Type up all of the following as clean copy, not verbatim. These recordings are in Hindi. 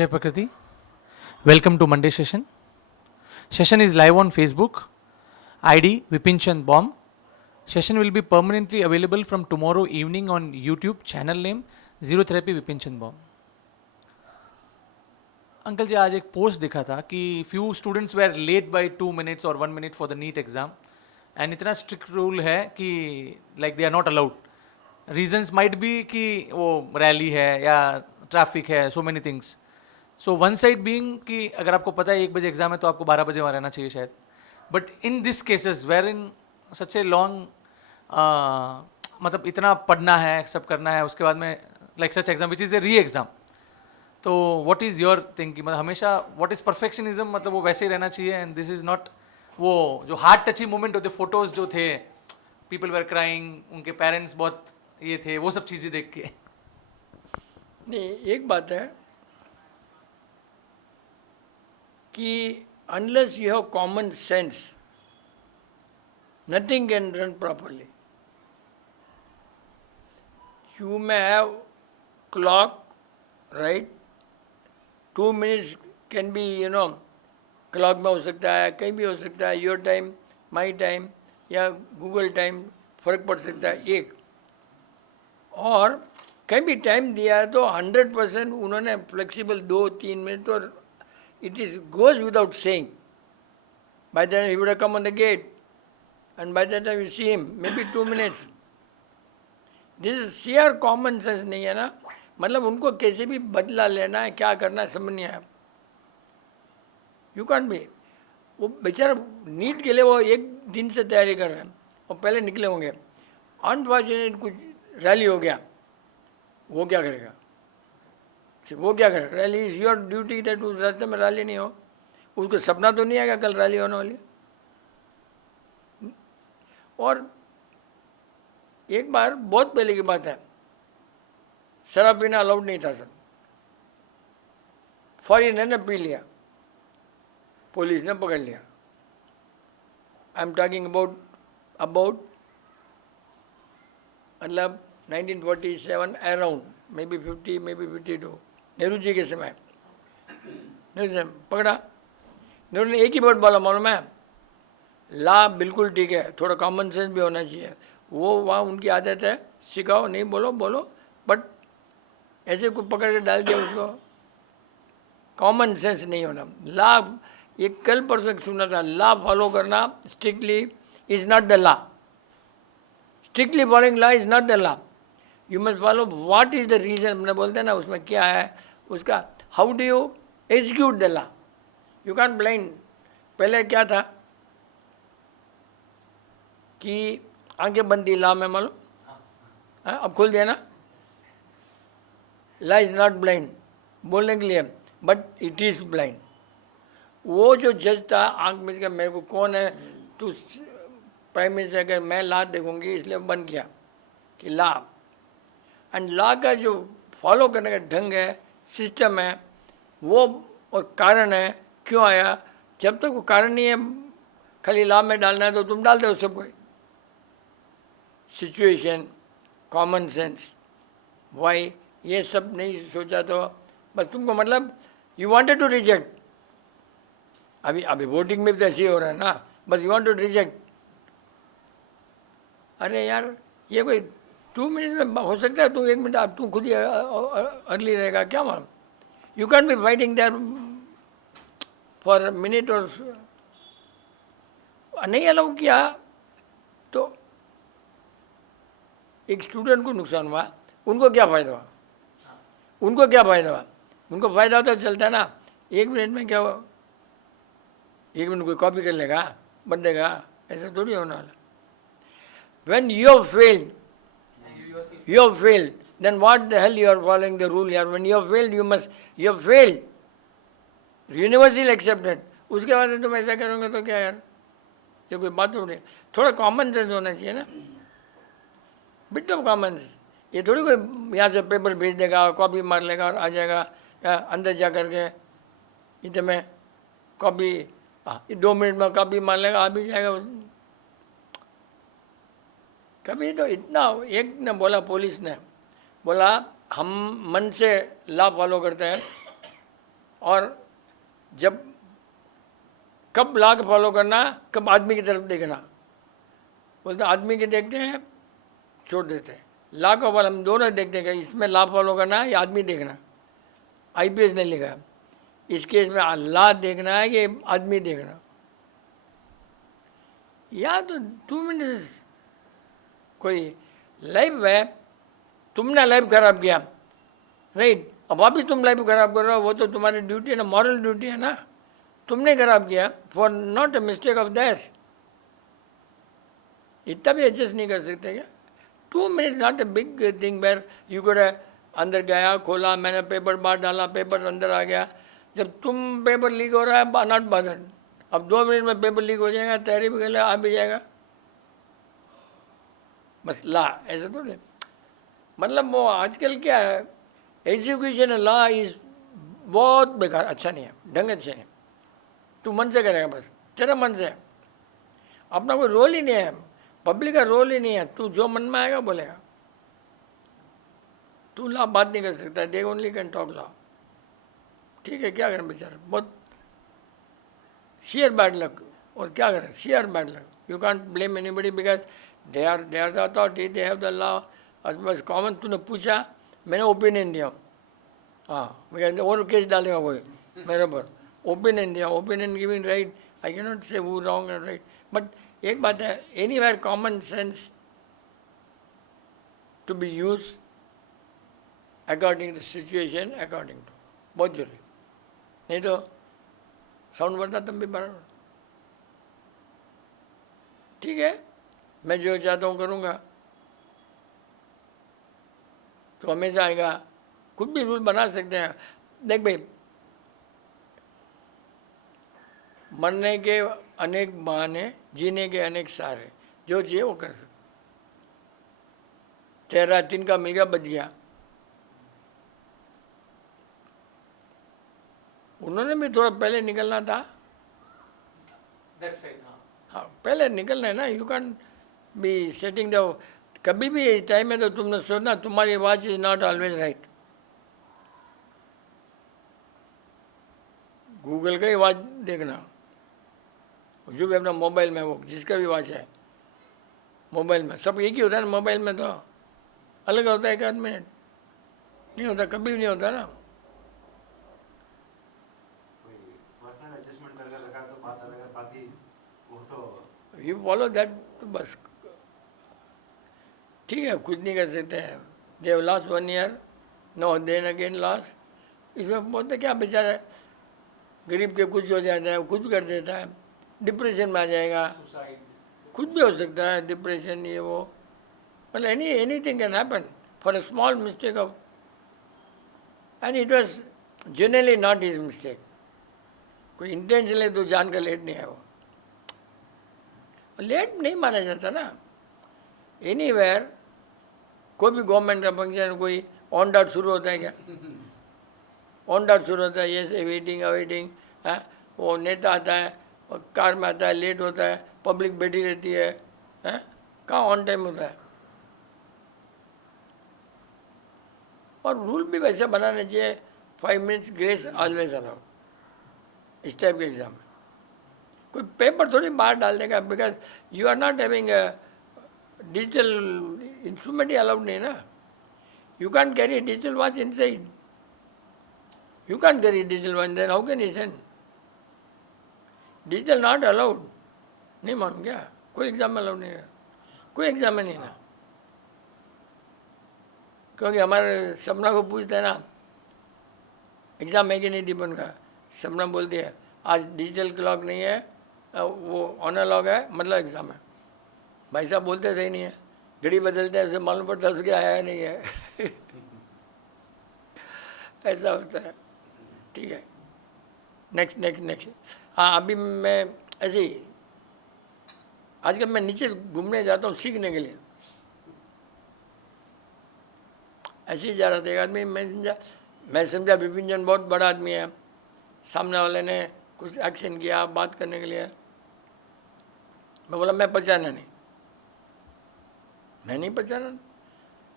Jai Prakriti. Welcome to Monday session. Session is live on Facebook. ID Vipin Chand Bomb. Session will be permanently available from tomorrow evening on YouTube. Channel name Zero Therapy Vipin Chand Bomb. Uncle ji आज एक पोस्ट दिखा था कि few students were late by 2 minutes और 1 minute for the NEET exam and इतना स्ट्रिक्ट रूल है कि like they are not allowed. Reasons might be कि वो रैली है या ट्रैफिक है, so many things. So one side being कि अगर आपको पता है 1 बजे एग्जाम है तो आपको 12 बजे वहाँ रहना चाहिए शायद. But in this cases where in such a long मतलब इतना पढ़ना है, सब करना है, उसके बाद में like such exam which is a री एग्जाम. तो व्हाट इज़ योर थिंकिंग? मतलब हमेशा व्हाट इज़ परफेक्शनिज्म, मतलब वो वैसे ही रहना चाहिए एंड दिस इज़ नॉट वो जो हार्ट टचिंग मोमेंट होते, फोटोज़ जो थे, पीपल वर क्राइंग, उनके पेरेंट्स बहुत ये थे, वो सब चीज़ें देख के. नहीं, एक बात है कि unless you have common sense nothing can run properly. You may have clock right, 2 minutes can be clock में हो सकता है, कहीं भी हो सकता है, योर टाइम, माई टाइम या गूगल टाइम, फर्क पड़ सकता है एक. और कहीं भी टाइम दिया है तो 100% उन्होंने फ्लेक्सिबल 2-3 मिनट, और it is goes without saying. By the time he would have come on the gate and by the time you see him may be 2 minutes. This is sheer common sense नहीं है ना. मतलब उनको कैसे भी बदला लेना है, क्या करना है, समझ नहीं आया. यू कैन बी, वो बेचारा नीट के लिए वो 1 दिन से तैयारी कर रहे हैं और पहले निकले होंगे. अनफॉर्चुनेट कुछ रैली हो गया, वो क्या करेगा? वो क्या करेगा? Rally is your duty that उस रास्ते में रैली नहीं हो. उसको सपना तो नहीं आएगा कल रैली होने वाली. और एक बार बहुत पहले की बात है, शराब पीना अलाउड नहीं था सर. फॉरेनर ने पी लिया, पुलिस ने पकड़ लिया. आई एम टॉकिंग अबाउट मतलब 1947 around, may be 50, may be 52, Nehru ji के समय. नेहरू जी पकड़ा. नेहरू ने एक ही वर्ड बोला, मालूम है, ला बिल्कुल ठीक है, थोड़ा कॉमन सेंस भी होना चाहिए. वो वहाँ उनकी आदत है, सिखाओ नहीं, बोलो बोलो, बट ऐसे को पकड़ के डाल दिया उसको. कॉमन सेंस नहीं होना. ला, ये कल परसों सुना था, ला फॉलो करना strictly is not the law. Strictly following law is not the law. You must follow what is the reason. मैंने बोलते हैं ना उसमें क्या है, उसका how do you execute the law. You can blind. पहले क्या था कि आंखें बंद थी लॉ में, मालूम, अब खोल दिया ना. लॉ इज नॉट ब्लाइंड बोलने के लिए, बट इट इज ब्लाइंड. वो जो जज था, आंख में के मेरे को कौन है तू प्राइम मिनिस्टर का, मैं लॉ देखूंगी, इसलिए बंद किया कि लॉ. एंड लॉ का जो फॉलो करने का ढंग है, सिस्टम है, वो और कारण है क्यों आया. जब तक वो कारण नहीं है, खाली लॉ में डालना है तो तुम डाल दो सब कोई. सिचुएशन, कॉमन सेंस, वाई, ये सब नहीं सोचा तो बस तुमको मतलब यू वांटेड टू रिजेक्ट. अभी वोटिंग में भी तो ऐसे ही हो रहा है ना, बस यू वांट टू रिजेक्ट. अरे यार, ये कोई 2 minutes में हो सकता है, तू 1 minute तू खुद ही अर्ली रहेगा क्या मालूम. You can be fighting there for minute. और नहीं अलाउ किया तो एक स्टूडेंट को नुकसान हुआ. उनको क्या फ़ायदा हुआ? उनको क्या फ़ायदा हुआ? उनको फ़ायदा तो चलता है ना. 1 minute में क्या हुआ? 1 minute कोई कॉपी कर लेगा, बन देगा, ऐसा थोड़ी होने वाला. When you have failed, then what the hell you are following the rule here? When you have failed, you have failed. Universally accepted. उसके बाद तुम ऐसा करोगे तो क्या यार, ये कोई बात थोड़ी. थोड़ा कॉमन सेंस होना चाहिए ना, बिट ऑफ कॉमन सेंस. ये थोड़ी कोई यहाँ से पेपर भेज देगा, कॉपी मार लेगा और आ जाएगा, या अंदर जा करके इतने में कॉपी 2 minute में कॉपी मार लेगा, आ भी जाएगा. कभी तो इतना, एक ने बोला, पुलिस ने बोला हम मन से लॉ फॉलो करते हैं, और जब कब लॉ को फॉलो करना, कब आदमी की तरफ देखना। बोलते आदमी के देखते हैं छोड़ देते हैं, लॉ को फॉलो हम दोनों देखते हैं कि इसमें लॉ फॉलो करना है या आदमी देखना। आईपीएस ने लिखा इस केस में लॉ देखना है कि आदमी देखना। या तो 2 मिनट कोई लाइफ है, तुमने लाइफ खराब किया, राइट, अब वापिस तुम लाइफ खराब कर रहे हो, वो तो तुम्हारी ड्यूटी है ना, मॉरल ड्यूटी है ना, तुमने खराब किया for not a mistake of this. इतना भी एडजस्ट नहीं कर सकते क्या? 2 minutes not a big thing where you could अंदर गया, खोला, मैंने पेपर बाहर डाला, पेपर अंदर आ गया। जब तुम पेपर लीक हो रहा है नॉट बदल, अब 2 मिनट में पेपर लीक हो जाएगा, तैयारी भी कर आ भी जाएगा, बस ला ऐसा तो नहीं। मतलब वो आजकल क्या है, एजुकेशन लॉ इज बहुत बेकार, अच्छा नहीं है, ढंग अच्छे नहीं। तू मन से करेगा, बस तेरा मन से, अपना कोई रोल ही नहीं है, पब्लिक का रोल ही नहीं है, तू जो मन में आएगा बोलेगा। तू लॉ बात नहीं कर सकता, they only can talk law. ठीक है, क्या करें बेचारा, बहुत शेयर बैड लक, और क्या करें, sheer bad luck. You can't blame anybody because they are the authority, they have the law. बस कॉमन तूने पूछा, मैंने ओपिनियन दिया, हाँ बिकॉज और केस डालेगा कोई मेरे पर, ओपिनियन दिया, opinion giving right, I can not say वो रॉन्ग एंड राइट। बट एक बात है, anywhere common sense to be use according the situation, according to, बहुत जरूरी। नहीं तो साउंड बढ़ता तब भी बराबर। ठीक है, मैं जो चाहता हूँ करूँगा, तो हमेशा आएगा। कुछ भी रूल बना सकते हैं। देख भाई, मरने के अनेक बहाने, जीने के अनेक सहारे, जो चाहिए वो कर सकते। तेरा दिन का मिल गया, बच गया। उन्होंने भी थोड़ा पहले निकलना था। हाँ, पहले निकलना है ना, you can be setting the, कभी भी टाइम है तो तुमने सोचना तुम्हारी watch is not always right. Google का ही वॉच देखना, जो भी अपना मोबाइल में, वो जिसका भी वॉच है मोबाइल में, सब एक ही होता है ना। मोबाइल में तो अलग होता है, 1 मिनट नहीं होता, कभी भी नहीं होता ना। यू फॉलो दैट, तो बस ठीक है, कुछ नहीं कर सकते हैं। They have lost 1 year, no then again loss. इसमें बोलते क्या, बेचारा गरीब के कुछ हो जाता है, कुछ कर देता है, डिप्रेशन में आ जाएगा, कुछ भी हो सकता है, डिप्रेशन ये वो, मतलब anything can happen for a small mistake of, and it was generally not his mistake. कोई इंटेंशनली तो जान का लेट नहीं है, वो लेट नहीं माना जाता ना। एनीवेयर कोई भी गवर्नमेंट का फंक्शन, कोई ऑन डॉट शुरू होता है क्या? ऑन डॉट शुरू होता है, ये वेटिंग अवेटिंग, है वो नेता आता है और कार में आता है, लेट होता है, पब्लिक बैठी रहती है, कहाँ ऑन टाइम होता है? और रूल भी वैसे बनाने चाहिए, 5 मिनट्स ग्रेस ऑलवेज अलाउड। इस टाइप के एग्जाम में कोई पेपर थोड़ी बाहर डाल देगा, because you are not having digital instrument ही अलाउड नहीं ना। You can carry digital watch inside, you can carry digital watch, then how can you send? Digital not allowed, नहीं मालूम क्या? कोई एग्जाम में अलाउड नहीं है, कोई एग्जाम में नहीं ना। क्योंकि हमारे सपना को पूछते हैं ना, एग्जाम है कि नहीं दीपन का, सपना बोलती है आज डिजिटल क्लॉक नहीं है, वो ऑनलॉग है, मतलब एग्ज़ाम है। भाई साहब बोलते सही नहीं है, घड़ी बदलते हैं, उसे मालूम पड़ता है उसके आया नहीं है। ऐसा होता है। ठीक है, नेक्स्ट नेक्स्ट नेक्स्ट। हाँ, अभी मैं ऐसे ही आजकल मैं नीचे घूमने जाता हूँ सीखने के लिए, ऐसे ही जा रहा था। एक आदमी, मैं समझा विपिन जन बहुत बड़ा आदमी है, सामने वाले ने कुछ एक्शन किया बात करने के लिए। मैं बोला मैं पहचाना नहीं, मैं नहीं पहचाना।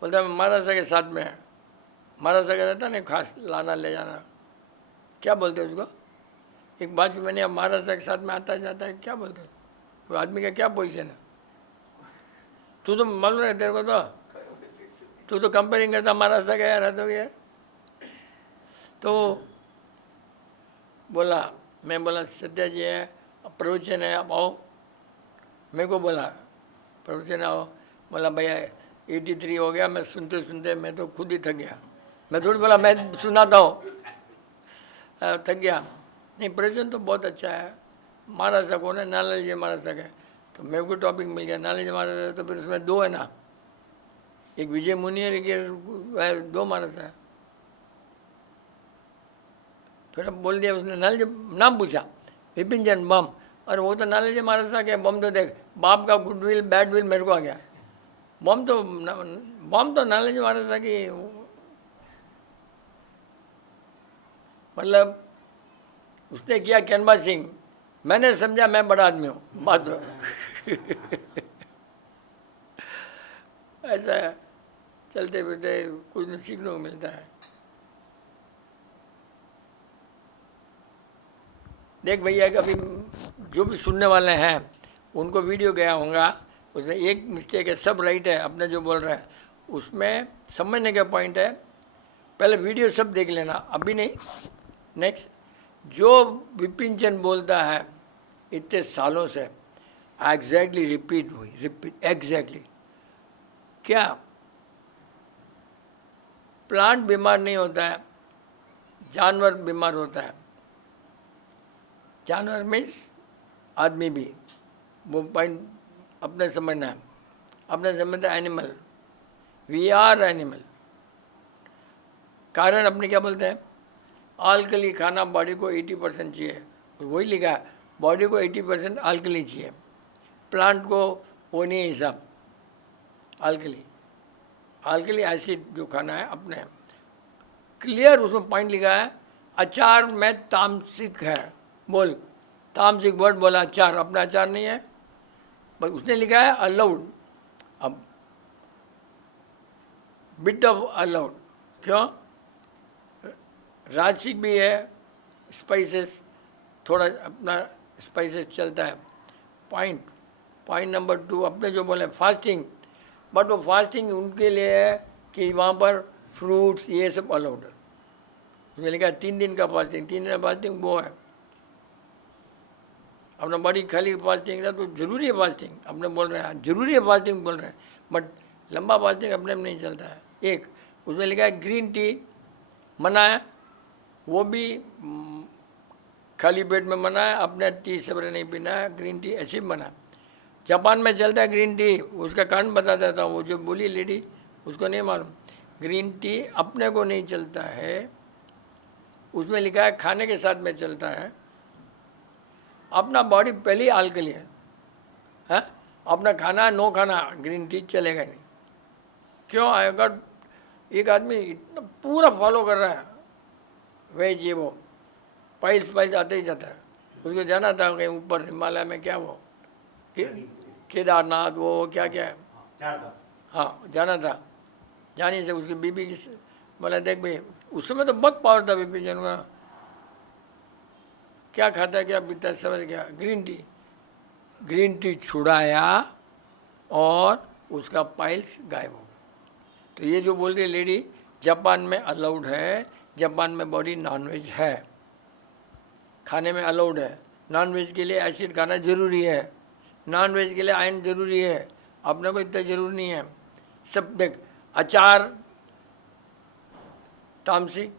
बोलता महाराज के साथ में है, महाराज का रहता नहीं, खास लाना ले जाना, क्या बोलते हैं उसको? एक बात मैंने महाराष्ट्र के साथ में आता जाता है, क्या बोलते हैं? वो आदमी का क्या पोजीशन है? तू तो मालूम है तेरे को, तो तू तो कंपेयरिंग करता महाराष्ट्र का यार, तो यार। तो बोला, मैं बोला सत्या जी है, प्रवचन है, आप आओ। मेरे को बोला प्रवचन आओ। बोला भैया 83 हो गया, मैं सुनते सुनते मैं तो खुद ही थक गया। मैं थोड़ी बोला मैं सुनाता हूँ, थक गया। नहीं, प्रवचन तो बहुत अच्छा है। महाराष्ट्र कौन है? नालाजी जी महाराष्ट्र का। तो मेरे को टॉपिक मिल गया नालाजी महाराष्ट्र। तो फिर उसमें दो है ना, एक विजय मुनि और एक दो महाराष्ट्र है। फिर अब बोल दिया उसने, नालाजी नाम पूछा, विपिन जैन बम। और वो तो नालाजी महाराष्ट्र के बम। तो देख, बाप का गुडविल बैडविल मेरे को आ गया। बम तो नालाजी महाराष्ट्र की, मतलब उसने किया कैनवा सिंह। मैंने समझा मैं बड़ा आदमी हूँ, बात ऐसा है। चलते फिरते कुछ न सीखने को मिलता है। देख भैया, कभी जो भी सुनने वाले हैं उनको वीडियो गया होगा, उसमें एक मिस्टेक है, सब राइट है अपने जो बोल रहे हैं। उसमें समझने का पॉइंट है, पहले वीडियो सब देख लेना, अभी नहीं। नेक्स्ट, जो विपिन चंद बोलता है इतने सालों से, एग्जैक्टली रिपीट हुई, रिपीट एग्जैक्टली। क्या प्लांट बीमार नहीं होता है, जानवर बीमार होता है। जानवर मीन्स आदमी भी, वो पॉइंट अपने समझना है। अपने समझते एनिमल, वी आर एनिमल। कारण अपने क्या बोलते हैं? आल्कली खाना बॉडी को 80% चाहिए, वही लिखा है बॉडी को 80% आल्कली चाहिए, प्लांट को वो नहीं हिसाब। आल्कली एसिड जो खाना है अपने, क्लियर उसमें पॉइंट लिखा है। अचार में तामसिक है, बोल तामसिक वर्ड बोला, अचार अपना अचार नहीं है, बस उसने लिखा है अलाउड। अब बिट ऑफ अलाउड, क्यों? राजसिक भी है, स्पाइसेस, थोड़ा अपना स्पाइसेस चलता है। पॉइंट नंबर 2 अपने जो बोले फास्टिंग, बट वो फास्टिंग उनके लिए है कि वहाँ पर फ्रूट्स ये सब अलाउड है। उसमें लिखा है 3 दिन का फास्टिंग, 3 दिन का फास्टिंग वो है। अपना बॉडी खाली फास्टिंग है तो जरूरी है फास्टिंग, अपने बोल रहे हैं जरूरी है फास्टिंग बोल रहे हैं, बट लंबा फास्टिंग अपने में नहीं चलता है। एक उसमें लिखा है ग्रीन टी मना है, वो भी खाली पेट में मना है, अपने टी सवेरे नहीं पीना है, ग्रीन टी ऐसे ही मना है। जापान में चलता है ग्रीन टी, उसका कारण बता देता हूँ, वो जो बोली लेडी उसको नहीं मालूम। ग्रीन टी अपने को नहीं चलता है, उसमें लिखा है खाने के साथ में चलता है। अपना बॉडी पहले ही अल्कली है, अपना खाना नो खाना ग्रीन टी चलेगा नहीं। क्यों? अगर एक आदमी इतना पूरा फॉलो कर रहा है वेज, ये वो पाइल्स आते ही जाता है। उसको जाना था कहीं ऊपर हिमालय में, क्या वो केदारनाथ, वो क्या क्या है, हाँ जाना था। जाने से उसकी बीबी की बोला, देख भाई उस समय तो बहुत पावर था बीबी जन का, क्या खाता है क्या पीता है सवेरे, क्या ग्रीन टी छुड़ाया और उसका पाइल्स गायब हो गया। तो ये जो बोल रही लेडी, जापान में अलाउड है, जापान में बॉडी नॉनवेज है, खाने में अलाउड है। नॉनवेज के लिए एसिड खाना जरूरी है, नॉनवेज के लिए आयरन जरूरी है, अपने को इतना जरूरी नहीं है। सब देख, अचार तामसिक,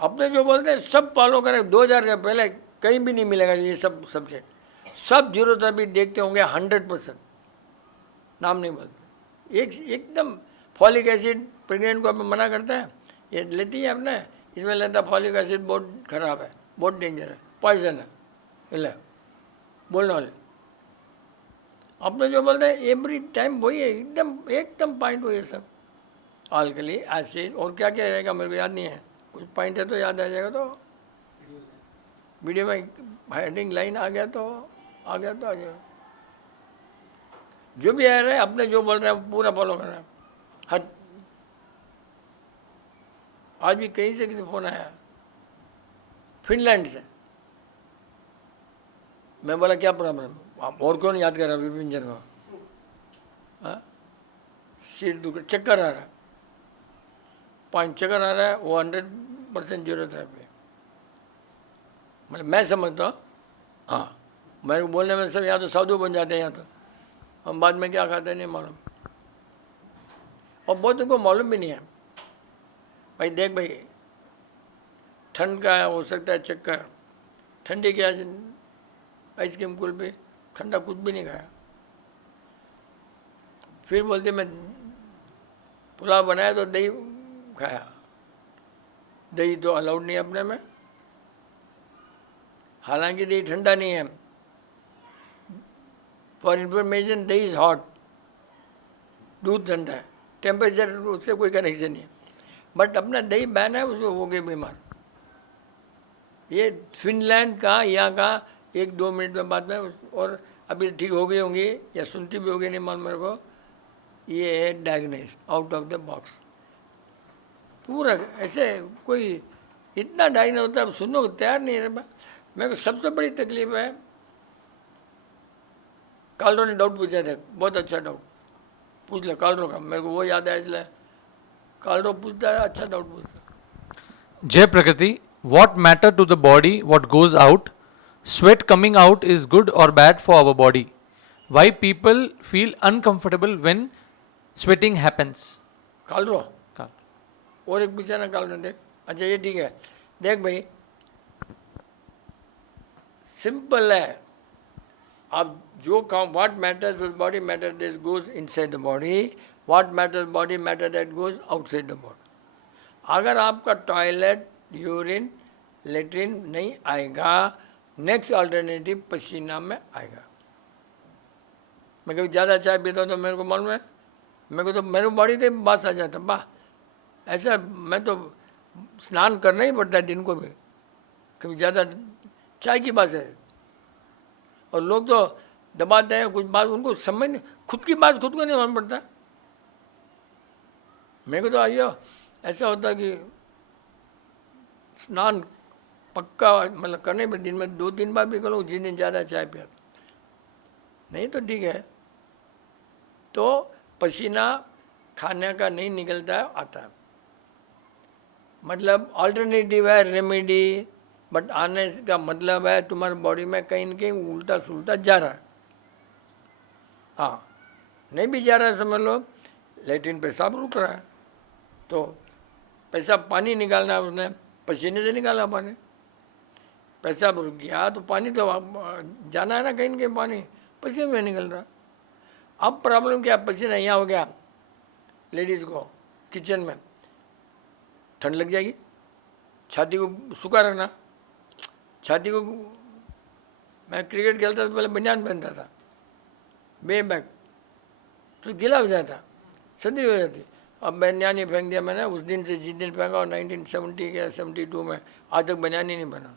अपने जो बोलते हैं सब फॉलो करें। 2000 के पहले कहीं भी नहीं मिलेगा ये सब सब्जेक्ट। सब जीरोथेरेपी देखते होंगे 100%, नाम नहीं बोलते। एकदम फॉलिक एसिड प्रेग्नेंट को अपने मना करता है, ये लेती है अपने, इसमें लेता फॉलिक एसिड बहुत खराब है, बहुत डेंजर है, पॉइजन है, ले बोलने वाले। अपने जो बोलते हैं एवरी टाइम वही है, एकदम पॉइंट वही है सब। अल्कली एसिड और क्या क्या रहेगा मेरे को याद नहीं है, कुछ पॉइंट है तो याद आ जाएगा। तो वीडियो में हेडिंग लाइन आ गया तो आ जाएगा। जो भी आ रहा है अपने जो बोल रहे हैं पूरा फॉलो कर रहे हैं। आज भी कहीं से किसी फ़ोन आया, फिनलैंड से। मैं बोला क्या प्रॉब्लम, आप और कौन याद कर रहा है विपिन को? हाँ? सिर दुख, चक्कर आ रहा है, 5 चक्कर आ रहा है, वो 100% ज़्यूरोथेरेपी। मतलब मैं समझता हूँ, हाँ मेरे को बोलने में सब यहाँ तो साधु बन जाते हैं, यहाँ तो हम बाद में क्या खाते हैं नहीं मालूम, और बहुत को मालूम भी नहीं है। भाई देख भाई, ठंड का हो सकता है चक्कर, ठंडी क्या आइसक्रीम कुल्फी, ठंडा कुछ भी नहीं खाया। फिर बोलते मैं पुलाव बनाया तो दही खाया, दही तो अलाउड नहीं है अपने में, हालांकि दही ठंडा नहीं है। फॉर इंफॉर्मेशन, दही इज हॉट, दूध ठंडा है, टेम्परेचर उससे कोई कनेक्शन नहीं है। बट अपना दही बैन है, उसको हो गए बीमार। ये फिनलैंड का यहाँ का 1-2 मिनट में बात में, और अभी ठीक हो गई होंगी या सुनती भी होगी नहीं मालूम मेरे को। ये है diagnosis out of the box, पूरा ऐसे कोई इतना डायग्नोस होता है, सुनने को तैयार नहीं है। मेरे को सबसे बड़ी तकलीफ है, कालरो ने डाउट पूछा था, बहुत अच्छा डाउट पूछ ले कालरो का, मेरे को वो याद है इसलिए कालरो पूछता है, अच्छा डाउट पूछता है। जय प्रकृति, what matter to the body what goes out? Sweat coming out is good or bad for our body? Why people feel uncomfortable when sweating happens? कालरो Kal. और एक पूछा ना कालरो, देख अच्छा ये ठीक है, देख भाई सिंपल है, आप जो काम what matters with body matter that goes inside the body, what matters body matter that goes outside the body. अगर आपका टॉयलेट, यूरिन, लेट्रिन नहीं आएगा, नेक्स्ट अल्टरनेटिव पसीना में आएगा। मैं कभी ज़्यादा चाय पीता हूँ तो मेरे को मालूम है, मेरे को बॉडी से बात आ जाता वाह, ऐसा मैं तो स्नान करना ही पड़ता है दिन को भी, कभी ज़्यादा चाय की बात है। और लोग तो दबाते हैं कुछ बात, उनको समझ नहीं, खुद की बात खुद को नहीं मालूम पड़ता। मेरे को तो आइयो ऐसा होता है कि स्नान पक्का मतलब करने पर दिन में 2-3 बार भी करूँ, जिस दिन ज़्यादा चाय पिया नहीं तो ठीक है। तो पसीना खाने का नहीं निकलता है, आता है, मतलब अल्टरनेटिव है रेमेडी, बट आने का मतलब है तुम्हारी बॉडी में कहीं न कहीं उल्टा सुल्टा जा रहा है। हाँ नहीं भी जा रहा है समझ लो, लेट्रिन पेशाब रुक रहा है, तो पेशाब पानी निकालना है, उसने पसीने से निकाला पानी, पेशाब रुक गया तो पानी तो जाना है ना कहीं न कहीं, पानी पसीने में निकल रहा। अब प्रॉब्लम क्या, पसीना यहाँ हो गया, लेडीज़ को किचन में ठंड लग जाएगी, छाती को सूखा रखना, छाती को। मैं क्रिकेट खेलता था पहले बनियान पहनता था, बे बैग, तो गीला हो जाता, सर्दी हो जाती। अब बनियान ही फेंक दिया मैंने, उस दिन से जिस दिन फेंका और 1970 या 72 में आज तक बनियान ही नहीं पहना।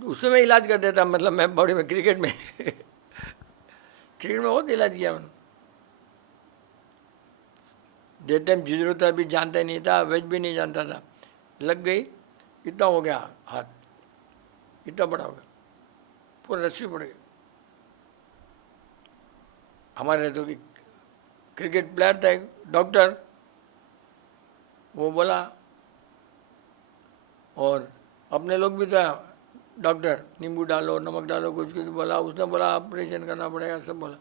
उस समय इलाज कर देता, मतलब मैं बॉडी में क्रिकेट में क्रिकेट में बहुत इलाज किया मैंने। डेट टाइम जिजरोता भी जानता ही नहीं था, वेज भी नहीं जानता था, लग गई, इतना हो गया हाथ, इतना बड़ा हो गया, पूरा रस्सी पड़ गई। हमारे तो क्रिकेट प्लेयर था एक डॉक्टर, वो बोला, और अपने लोग भी था डॉक्टर, नींबू डालो नमक डालो कुछ कुछ बोला, उसने बोला ऑपरेशन करना पड़ेगा, सब बोला।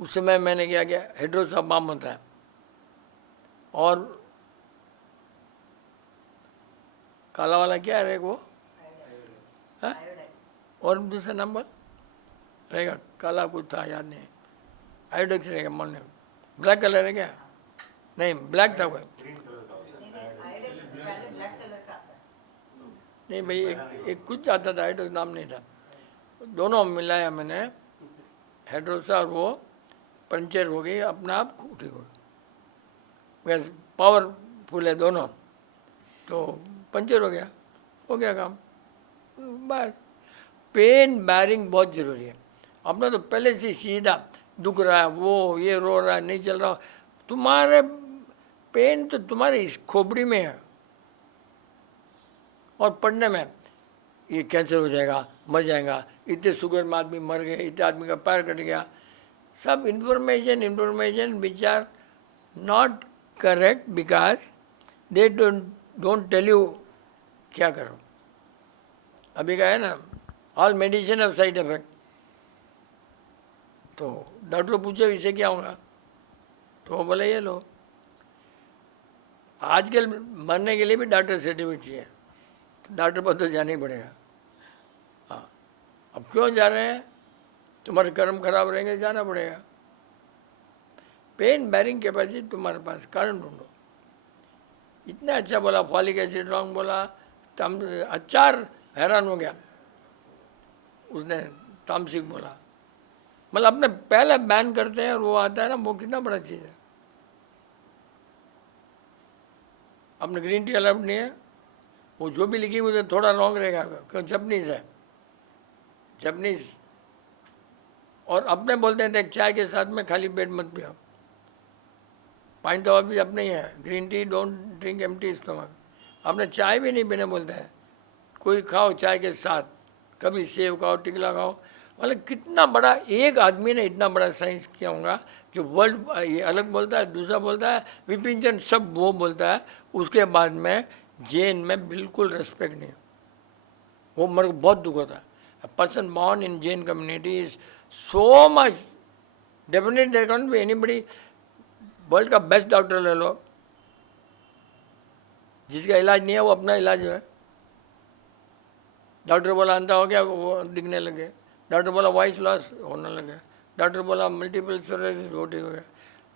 उस समय मैंने क्या किया, हेड्रोसा बाम होता है और काला वाला क्या है वो, हाँ? और दूसरा नंबर रहेगा, काला कुछ था याद नहीं, आयोडेक्स रहेगा मन में, ब्लैक कलर है क्या, नहीं ब्लैक था कोई, नहीं भाई एक कुछ आता था, आयोडेक्स नाम नहीं था, दोनों मिलाया मैंने, हेड्रोसा और वो पंचर हो गई, अपना आप ठीक हो गया, पावरफुल है दोनों, तो पंचर हो गया काम बस। पेन बैरिंग बहुत ज़रूरी है, अपना तो पहले से सीधा दुख रहा है, वो ये रो रहा है, नहीं चल रहा, तुम्हारे पेन तो तुम्हारे इस खोपड़ी में है, और पढ़ने में ये कैंसर हो जाएगा, मर जाएगा, इतने शुगर में आदमी मर गए, इतने आदमी का पैर कट गया। सब information which are not correct because they don't tell you क्या करो। अभी का है ना, all medicine of side effect. तो डॉक्टर पूछे इससे क्या होगा, तो वो बोले ये लो। आजकल मरने के लिए भी डॉक्टर सर्टिफिकेट चाहिए, डॉक्टर पर तो जाना ही पड़ेगा। हाँ, अब क्यों जा रहे हैं, तुम्हारे कर्म खराब रहेंगे, जाना पड़ेगा। पेन बैरिंग कैपेसिटी तुम्हारे पास, कारण ढूंढो। इतना अच्छा बोला, फॉलिक एसिड रॉन्ग बोला, तम अचार हैरान हो गया उसने, तामसिक बोला। मतलब अपने पहले बैन करते हैं और वो आता है ना, वो कितना बड़ा चीज़ है। अपने ग्रीन टी अलाउड नहीं है, वो जो भी लिखी मुझे थोड़ा रॉन्ग रहेगा, क्यों, जपनीज है, जपनीज। और अपने बोलते हैं चाय के साथ में खाली पेट मत पियो, पानी तो भी अपने ही है, green tea don't drink empty stomach. अपने चाय भी नहीं पीने बोलते हैं, कोई खाओ चाय के साथ, कभी सेव खाओ, टिकला खाओ। मतलब कितना बड़ा एक आदमी ने इतना बड़ा साइंस किया होगा, जो वर्ल्ड ये अलग बोलता है, दूसरा बोलता है, विपिन चंद सब वो बोलता है। उसके बाद में जैन में बिल्कुल रेस्पेक्ट नहीं, वो मेरे को बहुत दुख होता है। A person born in Jain community is so much definite, there can be anybody. World का बेस्ट डॉक्टर ले लो, जिसका इलाज नहीं है वो अपना इलाज है। डॉक्टर बोला अंधा हो गया, वो दिखने लगे। डॉक्टर बोला वॉइस लॉस होने लगे। डॉक्टर बोला मल्टीपल स्क्लेरोसिस, वो ठीक हो गया।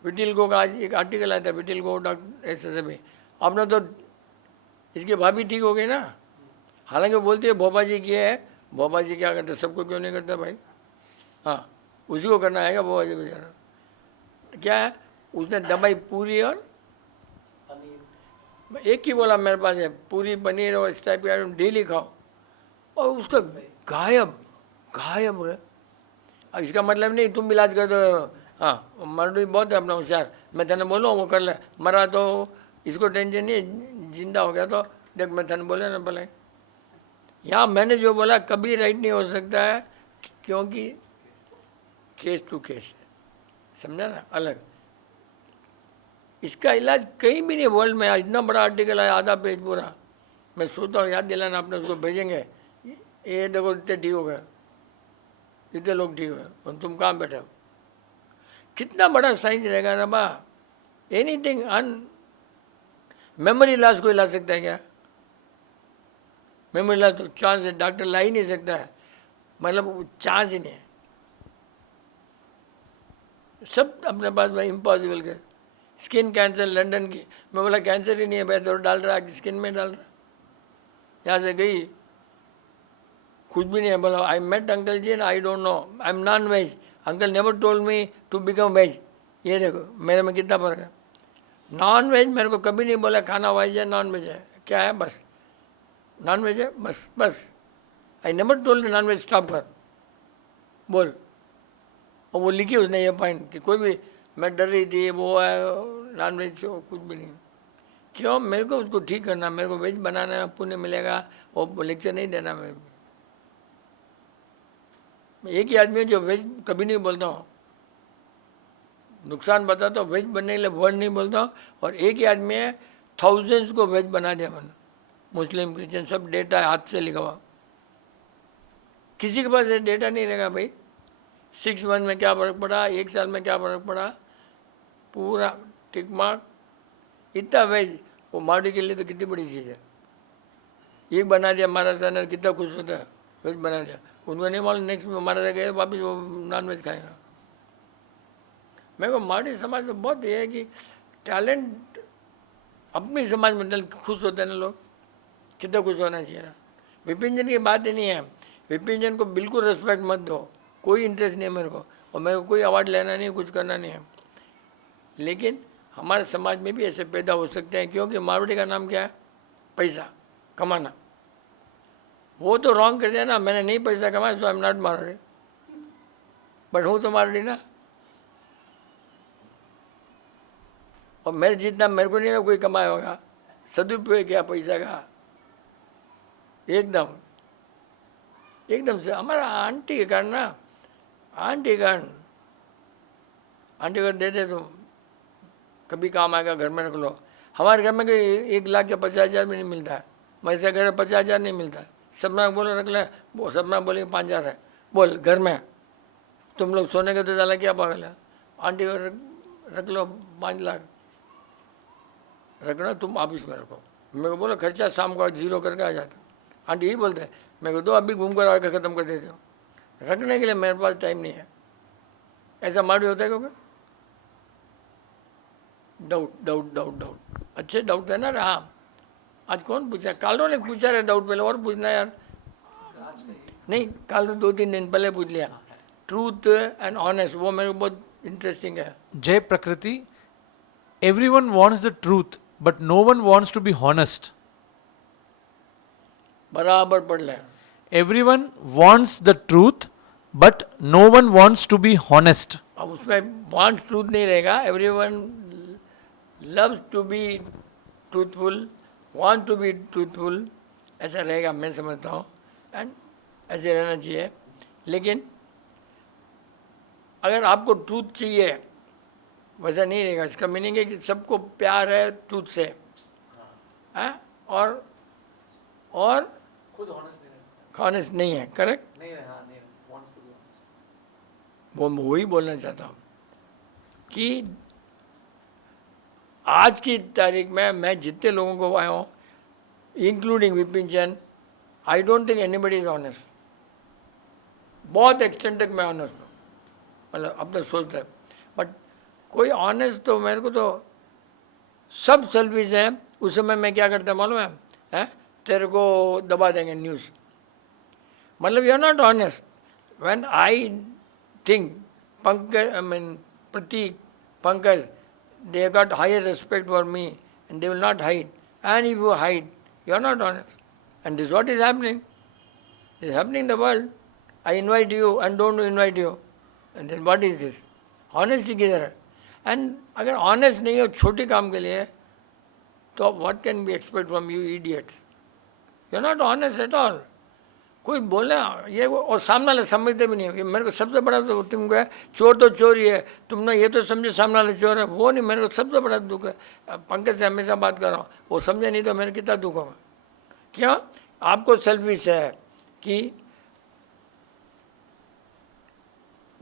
विटिलिगो का आज एक आर्टिकल आया था, विटिलिगो डॉक्टर ऐसे भी। आपने तो इसकी भाभी ठीक हो गई ना, हालांकि बोलती है भोपा जी की है। भोपा जी क्या करते, सबको क्यों नहीं करता भाई? हाँ, उसी को करना आएगा भोपा जी बेचारा। तो क्या है, उसने दवाई पूरी और एक ही बोला मेरे पास है, पूरी पनीर और इस टाइप का डेली खाओ, और उसका गायब गायब है। अब इसका मतलब नहीं तुम इलाज कर दो, हाँ मर्डी बहुत है अपना होशियार, मैं तेने बोलूँ वो कर ले, मरा तो इसको टेंशन नहीं, जिंदा हो गया तो देख मैं तेने बोले ना बोले। यहाँ मैंने जो बोला कभी राइट नहीं हो सकता है, क्योंकि केस टू केस है, समझा ना, अलग। इसका इलाज कहीं भी नहीं वर्ल्ड में। इतना बड़ा आर्टिकल है, आधा पेज पूरा। मैं सोचता हूँ याद दिलाना, आपने उसको भेजेंगे, ये देखो इतने ठीक हो गए, इतने लोग ठीक हुए, और तुम कहाँ बैठे हो। कितना बड़ा साइंस रहेगा ना बा। एनीथिंग अन मेमोरी लॉस कोई ला सकता है क्या? मेमोरी लॉस तो चांस है, डॉक्टर ला ही नहीं सकता है, मतलब चांस ही नहीं है। सब अपने पास में इम्पॉसिबल के। स्किन कैंसर लंदन की, मैं बोला कैंसर ही नहीं है भाई, तो डाल रहा है स्किन में डाल रहा। यहाँ से गई, कुछ भी नहीं है। बोला I met uncle ji and I don't know, I am non veg, uncle never told me to become veg. ये देखो मेरे में कितना फर्क है। नॉन वेज मेरे को कभी नहीं बोला खाना वेज है नॉन वेज है, क्या है बस नॉन वेज है, बस बस। I never told non veg stop कर, बोल। और वो लिखी उसने ये पॉइंट कि कोई भी, मैं डर रही थी वो है नॉन वेज, कुछ भी नहीं। क्यों, मेरे को उसको ठीक करना, मेरे को वेज बनाना है, पुण्य मिलेगा, वो लेक्चर नहीं देना। मैं एक ही आदमी जो वेज कभी नहीं बोलता हूँ, नुकसान बताता हूँ, वेज बनने के लिए वर्ड नहीं बोलता हूँ। और एक ही आदमी है, थाउजेंड्स को वेज बना दिया मैंने, मुस्लिम क्रिश्चियन सब, डेटा है हाथ से लिखा हुआ। किसी के पास डेटा नहीं रहेगा भाई। 6 मंथ में क्या फ़र्क पड़ा, 1 साल में क्या फ़र्क पड़ा, पूरा टिक मार्क। इतना वेज, वो मार्डी के लिए तो कितनी बड़ी चीज़ है। एक बना दिया महाराज ने, कितना खुश होता है, वेज बना दिया। उनको नहीं मालूम नेक्स्ट में महाराज गए वापस वो नॉन वेज खाएगा। मेरे को मार्डी समाज में बहुत ये है कि टैलेंट अपनी समाज में खुश होते हैं ना लोग, कितना खुश होना चाहिए ना। विपिन जन की बात ही नहीं है, विपिन जन को बिल्कुल रिस्पेक्ट मत दो, कोई इंटरेस्ट नहीं है मेरे को, और मेरे को कोई अवार्ड लेना नहीं, कुछ करना नहीं है। लेकिन हमारे समाज में भी ऐसे पैदा हो सकते हैं, क्योंकि मारवाड़ी का नाम क्या है, पैसा कमाना। वो तो रॉन्ग कर दिया ना, मैंने नहीं पैसा कमाया, so I am not Marwari, but हूँ तो मारवाड़ी ना। और मेरे जितना मेरे को नहीं ना कोई कमाया होगा, सदुपयोग किया पैसा का। एकदम एकदम से हमारा आंटी के कारण ना, आंटी के दे दे तो कभी काम आएगा, घर में रख लो। हमारे घर में 1,50,000 भी नहीं मिलता है, मेरे घर में 50,000 नहीं मिलता है। सपना बोले रख ले, वो सपना बोले 5,000 है, बोल घर में तुम लोग सोने के तो ज़्यादा क्या पागल है। आंटी को रख लो 5 लाख रखना, तुम ऑफिस में रखो। मेरे को बोलो खर्चा शाम को 0 करके आ जाता। आंटी यही बोलते हैं, मेरे को दो अभी घूम कर आकर ख़त्म कर देते हो, रखने के लिए मेरे पास टाइम नहीं है। ऐसा मालूम होता है क्योंकि डाउट डाउट डाउट डाउट अच्छे डाउट है ना। हाँ, आज कौन पूछा? कालो ने पूछा रहे डाउट, पहले और पूछना यार। नहीं, कालो 2-3 दिन पहले पूछ लिया। ट्रूथ एंड ऑनेस्ट, वो मेरे को बहुत इंटरेस्टिंग है। जय प्रकृति, everyone wants the truth but no one wants to be honest. बराबर पढ़ लें। Everyone wants the truth but no one wants to be honest. अब उसमें वांट्स ट्रूथ नहीं रहेगा, everyone loves to be truthful, want to be truthful, ऐसा रहेगा मैं समझता हूँ। एंड ऐसे रहना चाहिए। लेकिन अगर आपको ट्रूथ चाहिए, वैसा नहीं रहेगा। इसका मीनिंग है कि सबको प्यार है ट्रूथ से, है, और खुद honest नहीं रहता। ऑनेस्ट नहीं है। करेक्ट, नहीं रहा, नहीं रहा, wants to be honest. वो मैं वही बोलना चाहता हूँ कि आज की तारीख में मैं जितने लोगों को आया हूँ, including Vipin Jain, I don't think anybody is honest. बहुत एक्सटेंड तक मैं ऑनेस्ट हूँ, मतलब अपने सोचता है। बट कोई ऑनेस्ट तो मेरे को तो सब सेल्फिश है। उस समय मैं क्या करता मालूम है, हैं? तेरे को दबा देंगे न्यूज़, मतलब you are not honest. When I think Pankaj, I mean Prateek, Pankaj, they got higher respect for me and they will not hide. And if you hide, you are not honest. And this is what is happening. It is happening in the world. I invite you and don't invite you. And then what is this? Honesty किधर है? And अगर honest नहीं हो छोटे काम के लिए, तो what can we expect from you idiots? You are not honest at all. कोई बोले ये वो, और सामने वाले समझते भी नहीं है। मेरे को सबसे बड़ा तो तुमको है, चोर तो चोर ही है, तुमने ये तो समझे सामने वाले चोर है, वो नहीं। मेरे को सबसे बड़ा दुख है, पंकज से हमेशा बात कर रहा हूँ, वो समझे नहीं तो मेरे कितना दुख होगा। क्यों? आपको सेल्फिश है कि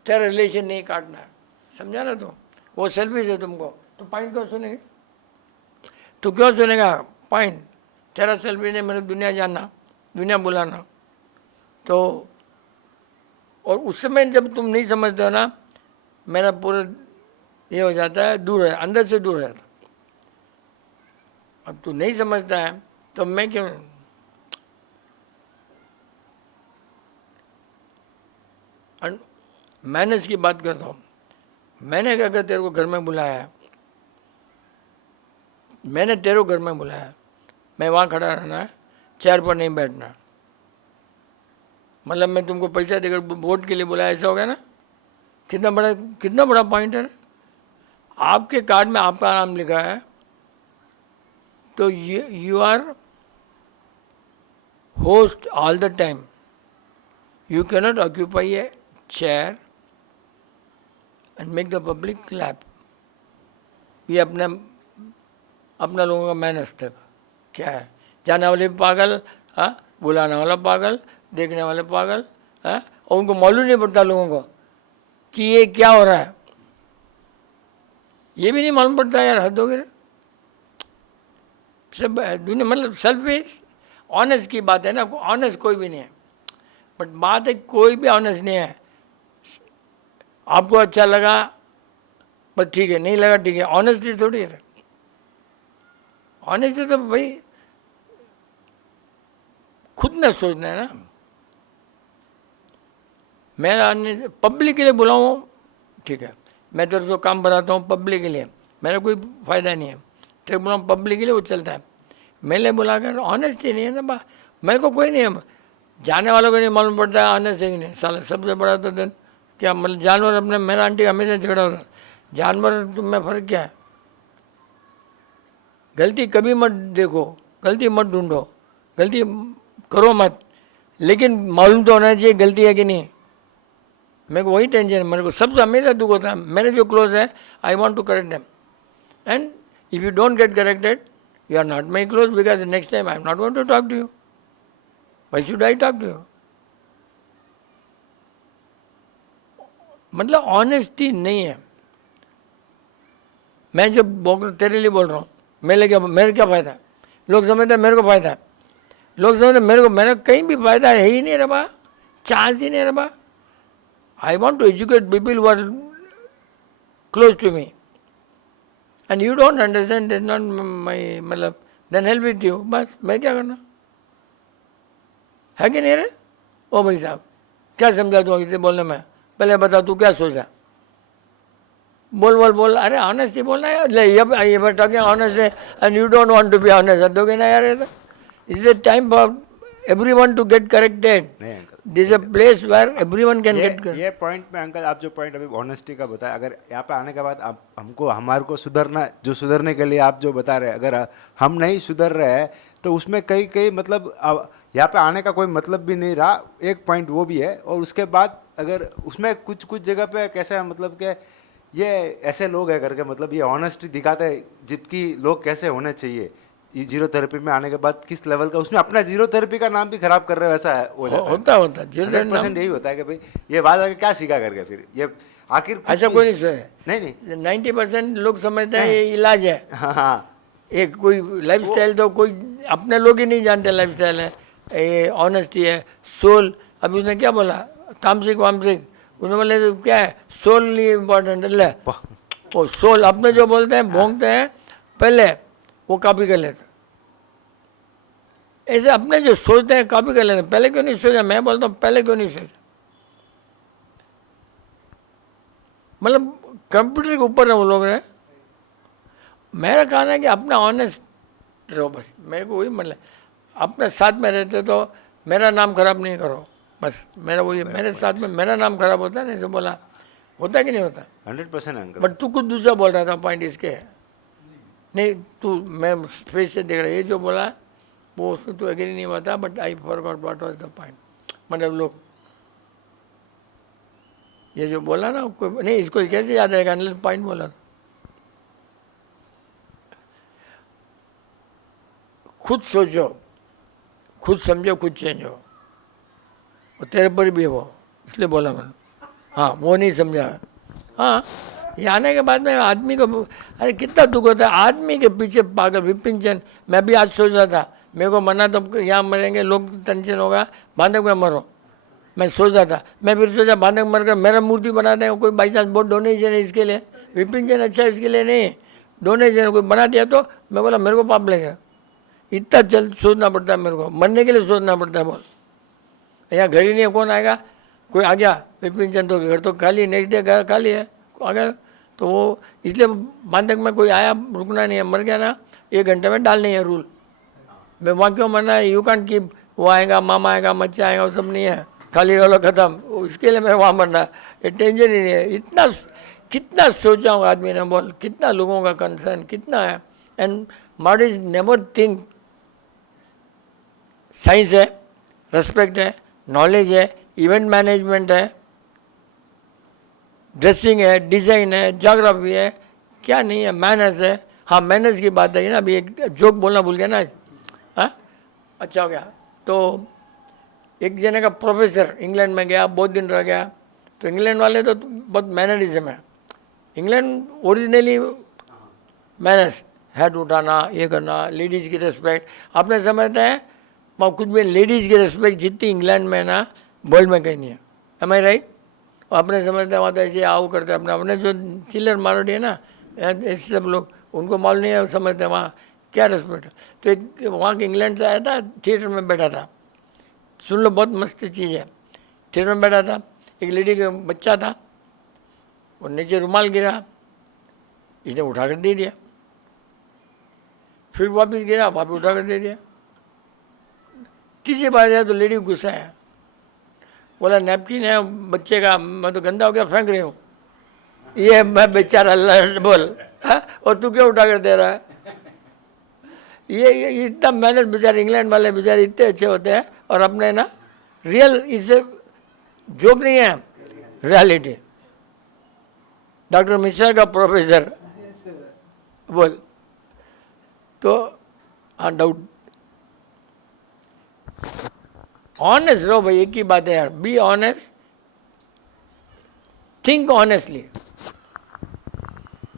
तेरा रिलेशन नहीं काटना है, समझा ना? तो वो सेल्फिश है तुमको, तो पॉइंट क्यों सुनेगी? तो क्यों सुनेगा पॉइंट? तेरा सेल्फिश है, मेरे दुनिया जानना, दुनिया बुलाना। तो और उस समय जब तुम नहीं समझते हो ना, मेरा पूरा ये हो जाता है, दूर है, अंदर से दूर रहता। अब तू नहीं समझता है तो मैं क्यों? मैनेज की बात करता हूँ। मैंने क्या कर तेरे को घर में बुलाया है, मैंने तेरे को घर में बुलाया है, मैं वहाँ खड़ा रहना है, चेयर पर नहीं बैठना। मतलब मैं तुमको पैसा देकर वोट के लिए बुलाया, ऐसा हो गया ना? कितना बड़ा पॉइंट है। आपके कार्ड में आपका नाम लिखा है, तो you are host all the time. You can not occupy a chair and make the public clap. ये अपना लोगों का मैनर्स था। क्या है? जाने वाले पागल, हाँ, बुलाने वाला पागल, देखने वाले पागल, हैं? और उनको मालूम नहीं पड़ता लोगों को कि ये क्या हो रहा है। ये भी नहीं मालूम पड़ता यार, हद हो गई। सब दुनिया मतलब सेल्फिश। ऑनेस्ट की बात है ना, ऑनेस्ट कोई भी नहीं है। बट बात है कोई भी ऑनेस्ट नहीं है। आपको अच्छा लगा बस ठीक है, नहीं लगा ठीक है। ऑनेस्टी थोड़ी है। ऑनेस्टी तो भाई खुद ने सोचना है ना। मैं पब्लिक के लिए बुलाऊँ ठीक है, मैं तेरे को काम बनाता हूँ पब्लिक के लिए, मेरा कोई फ़ायदा नहीं है। तेरे को बुलाऊँ पब्लिक के लिए, वो चलता है। मेरे बुलाकर ऑनेस्टी नहीं है ना। मेरे को कोई नहीं है, जाने वालों को नहीं मालूम पड़ता है ऑनेस्ट है कि नहीं। साला सबसे बड़ा तो दिन क्या, मतलब जानवर अपने, मेरा आंटी हमेशा झगड़ा होता, जानवर तुम में फ़र्क क्या है? गलती कभी मत देखो, गलती मत ढूंढो, गलती करो मत, लेकिन मालूम तो होना चाहिए गलती है कि नहीं। मेरे को वही टेंशन है, मेरे को सबसे हमेशा दुख होता है। मेरे जो क्लोज है, I want to correct them, and if you don't get corrected, you are not my close, because next time I am not going to talk to you. Why should I talk to you? मतलब ऑनेस्टी नहीं है। मैं जब तेरे लिए बोल रहा हूँ, मेरे क्या फ़ायदा है? लोग समझते हैं मेरे को फ़ायदा है, लोग समझते हैं मेरे कहीं भी फ़ायदा है ही नहीं रहा, चांस ही नहीं रहा। I want to educate people who are close to me, and you don't understand, is not my, मतलब देन हेल्प विथ यू, बस मैं क्या करना है कि नहीं रे? ओ भाई साहब, क्या समझा तू इसे बोलने में? पहले बता तू क्या सोचा? बोल बोल बोल, अरे ऑनेस्टली बोलना है। ये talking honest and you don't want to be honest, दोगे ना यार? Is a time for everyone to get corrected. नहीं uncle, this is a place where everyone can get. ये पॉइंट में अंकल, आप जो पॉइंट अभी ऑनेस्टी का बताया, अगर यहाँ पे आने के बाद आप हमको हमारे को सुधरना, जो सुधरने के लिए आप जो बता रहे हैं, अगर हम नहीं सुधर रहे हैं तो उसमें कई कई मतलब यहाँ पे आने का कोई मतलब भी नहीं रहा। एक पॉइंट वो भी है, और उसके बाद अगर उसमें कुछ कुछ जगह पे कैसा है, मतलब कि ये ऐसे लोग है करके, मतलब ये ऑनेस्टी दिखाते हैं जबकि लोग कैसे होने चाहिए। ये जीरो थेरेपी में आने के बाद किस लेवल का, उसमें अपना जीरो थेरेपी का नाम भी खराब कर रहे हो, ऐसा है हो जाता है। होता 100% यही होता है कि भाई ये बात आगे क्या सीखा करके, फिर ये आखिर ऐसा कोई नहीं सोचा। नहीं 90% लोग समझते हैं ये इलाज है। हाँ एक कोई लाइफ स्टाइल, तो कोई अपने लोग ही नहीं जानते लाइफ स्टाइल है, ये ऑनेस्टी है, सोल। अभी उसने क्या बोला, तामसिक वामसिक, उन्होंने बोले तो क्या है, सोल नहीं इम्पोर्टेंट है। वो सोल अपने जो बोलते हैं, भोंगते हैं, पहले वो कॉपी कर लेते। ऐसे अपने जो सोचते हैं कॉपी कर लेते, पहले क्यों नहीं सोचा? मैं बोलता हूँ पहले क्यों नहीं सोचा? मतलब कंप्यूटर के ऊपर है वो लोग रहे। मेरा कहना है कि अपना ऑनेस्ट रहो, बस मेरे को वही मतलब, अपने साथ में रहते तो मेरा नाम खराब नहीं करो, बस मेरा वही, मेरे साथ में मेरा नाम खराब होता है। नहीं तो बोला होता है कि नहीं होता? 100% अंकल। बट तू कुछ दूसरा बोल रहा था, पॉइंट इसके है नहीं, तू मैं फेस से देख रहा, ये जो बोला वो उसमें तू एग्री नहीं होता, but I forgot what was the point. मतलब लोग ये जो बोला ना, कोई नहीं, इसको कैसे याद रहेगा? पॉइंट बोला, खुद सोचो, खुद समझो, खुद चेंज हो। और तेरे पर भी वो, इसलिए बोला मैंने। हाँ, वो नहीं समझा। हाँ, ये आने के बाद में आदमी को, अरे कितना दुख होता है आदमी के पीछे पागल। विपिन चंद, मैं भी आज सोच रहा था, मेरे को मना तो यहाँ मरेंगे लोग, टेंशन होगा, बांधक में मरो। मैं सोच रहा था, मैं फिर सोचा बांधक मर कर मेरा मूर्ति बना दें, कोई बाई चांस बहुत डोनेशन है इसके लिए, विपिन चंद अच्छा इसके लिए नहीं, डोनेशन कोई बना दिया तो मैं बोला मेरे को पाप लगेगा। इतना जल्द सोचना पड़ता है मेरे को, मरने के लिए सोचना पड़ता है। बोल यहाँ घर ही नहीं है, कौन आएगा? कोई आ गया, विपिन चंद तो घर तो खाली, नेक्स्ट डे घर खाली है, आ गया तो वो, इसलिए बांधक में कोई आया, रुकना नहीं है, मर गया ना 1 घंटे में डाल नहीं है रूल। मैं वहाँ क्यों मरना है? यू कैन कीप, वो आएगा, मामा आएगा, मच्चा आएगा, वो सब नहीं है, खाली वाला ख़त्म, इसके लिए मैं वहाँ मरना, ये टेंशन ही नहीं है। इतना कितना सोचा हूँ आदमी ने, बोल कितना लोगों का कंसर्न कितना है। And mod is never think, science है, रेस्पेक्ट है, नॉलेज है, इवेंट मैनेजमेंट है, ड्रेसिंग है, डिज़ाइन है, जोग्राफी है, क्या नहीं है, मैनर्स है। हाँ, मैनर्स की बात है ना, अभी एक जोक बोलना भूल गया ना। हाँ, अच्छा हो गया। तो एक जने का प्रोफेसर इंग्लैंड में गया, बहुत दिन रह गया, तो इंग्लैंड वाले तो बहुत मैनरिज्म है। इंग्लैंड ओरिजिनली मैनर्स, हेड उठाना, ये करना, लेडीज़ की रिस्पेक्ट, आपने समझते हैं कुछ भी लेडीज़ की रिस्पेक्ट जितनी इंग्लैंड में ना वर्ल्ड में कहीं नहीं है। एम आई राइट? अपने समझते हैं वहाँ तो ऐसे आओ करते हैं, अपने जो चिल्लर मारोडी है ना, ऐसे सब लोग, उनको मालूम नहीं है, समझते हैं वहाँ क्या रिस्पेक्ट है। तो एक वहाँ के इंग्लैंड से आया था, थिएटर में बैठा था, सुन लो बहुत मस्त चीज़ है। थिएटर में बैठा था, एक लेडी का बच्चा था, वो नीचे रुमाल गिरा, इसने उठा कर दे दिया, फिर वापस गिरा, वापस उठा कर दे दिया। तीसरी बार आया तो लेडी गुस्सा है, बोला नैपकिन है बच्चे का, मैं तो गंदा हो गया फेंक रही हूँ। ये मैं बेचारा बोल, और तू क्यों उठा कर दे रहा है? ये इतना मेहनत, बेचारे इंग्लैंड वाले बेचारे इतने अच्छे होते हैं, और अपने ना रियल, इससे जोक नहीं है, रियलिटी। डॉक्टर मिश्रा का प्रोफेसर बोल तो हाँ डाउट। ऑनेस्ट रहो भाई, एक ही बात है यार, be honest, think honestly.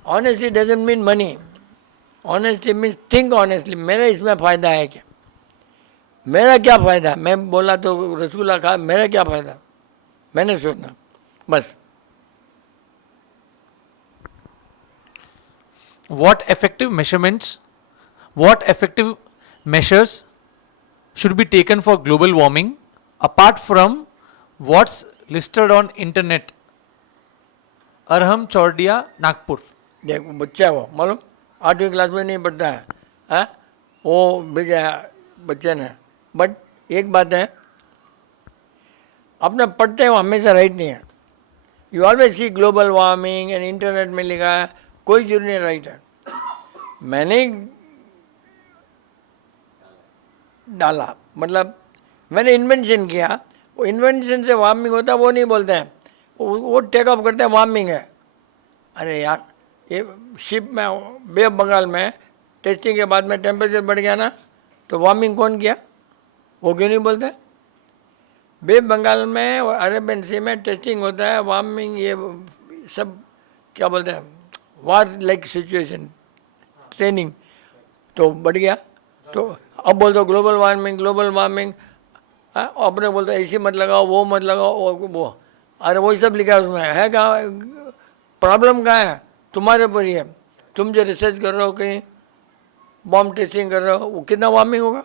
Honestly doesn't mean money, honestly means think honestly. मेरा इसमें फ़ायदा है क्या, मेरा क्या फ़ायदा, मैं बोला तो रसगुल्ला खा, मेरा क्या फ़ायदा, मैंने सोचना बस। What effective measures should be taken for global warming apart from what's listed on internet? Arham Chordia, Nagpur. देखो बच्चा वो मालूम 8वीं क्लास में नहीं पढ़ता है, हाँ वो भेजा बच्चे ने। बट एक बात है, अपना पढ़ते हैं वो हमेशा राइट नहीं है। You always see global warming and internet में लिखा है, कोई जरूरी नहीं राइट है। मैंने डाला मतलब मैंने इन्वेंशन किया, वो इन्वेंशन से वार्मिंग होता है वो नहीं बोलते हैं, वो टेक ऑफ करते हैं वार्मिंग है। अरे यार ये शिप में बे ऑफ बंगाल में टेस्टिंग के बाद में टेम्परेचर बढ़ गया ना, तो वार्मिंग कौन किया, वो क्यों नहीं बोलते? बे ऑफ बंगाल में और अरेबियन सी में टेस्टिंग होता है, वार्मिंग ये सब क्या बोलते हैं, वार लाइक सिचुएशन ट्रेनिंग, तो बढ़ गया। तो अब बोल दो ग्लोबल वार्मिंग, अपने बोलते ऐसी मत लगाओ, वो मत लगाओ, वो अरे वही सब लिखा है उसमें, है कहाँ प्रॉब्लम, कहाँ है, तुम्हारे ऊपर ही है। तुम जो रिसर्च कर रहे हो, कहीं बॉम्ब टेस्टिंग कर रहे हो, वो कितना वार्मिंग होगा।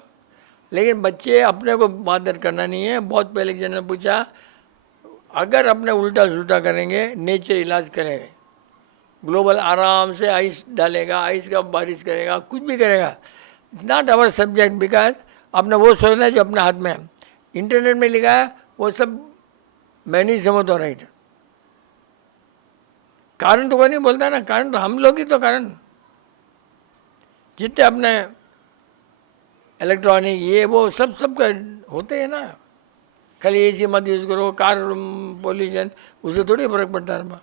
लेकिन बच्चे अपने को बादर करना नहीं है। बहुत पहले एक जन ने पूछा, अगर अपने उल्टा सुल्टा करेंगे नेचर इलाज करेगा, ग्लोबल आराम से आइस डालेगा, आइस का बारिश करेगा, कुछ भी करेगा। नॉट आवर सब्जेक्ट, बिकॉज अपने वो सोचना है जो अपने हाथ में है। इंटरनेट में लिखा है वो सब मैं नहीं समझता राइट। कारण तो कोई नहीं बोलता ना, कारण तो हम लोग ही तो कारण, जितने अपने इलेक्ट्रॉनिक ये वो सब का होते हैं ना। खाली एसी मत यूज़ करो, कार पोल्यूशन, उससे थोड़ी फर्क पड़ता है।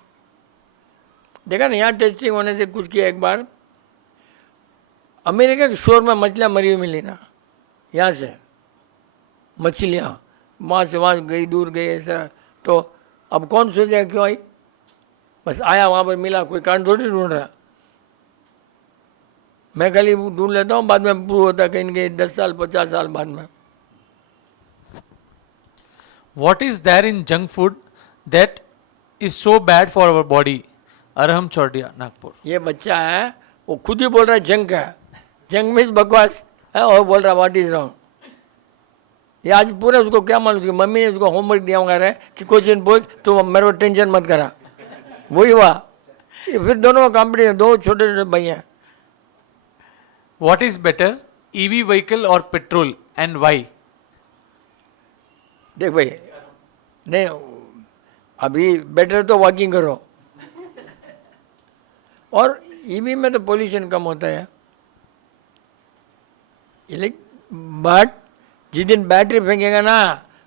देखा ना यहाँ टेस्टिंग होने से कुछ किया एक बार, अमेरिका के शोर में मछलियाँ मरी हुई मिली ना, यहाँ से मछलियाँ वहाँ से वहाँ गई, दूर गई ऐसा। तो अब कौन सोचेगा क्यों आई, बस आया वहाँ पर मिला, कोई कारण थोड़ी ढूंढ रहा। मैं खाली ढूंढ लेता हूँ, बाद में प्रूव होता कहीं कहीं 10 साल 50 साल बाद में। What is there in junk food that is so bad for our body? Arham Chordia, Nagpur. ये बच्चा है वो खुद ही बोल रहा है जंक है, जंक मीन्स बकवास है, और बोल रहा व्हाट इज रॉन्ग। ये आज पूरा उसको क्या मालूम, उसकी मम्मी ने उसको होमवर्क दिया होगा रे कि क्वेश्चन पूछ, तो मेरे को टेंशन मत करा, वही हुआ। ये फिर दोनों में कॉम्पिटिशन, दो छोटे छोटे भाई हैं। What is better, EV vehicle or petrol, and why? देख भाई, नहीं अभी बेटर तो वॉकिंग करो, और ईवी में तो पोल्यूशन कम होता है। बट जिस दिन बैटरी फेंकेगा ना,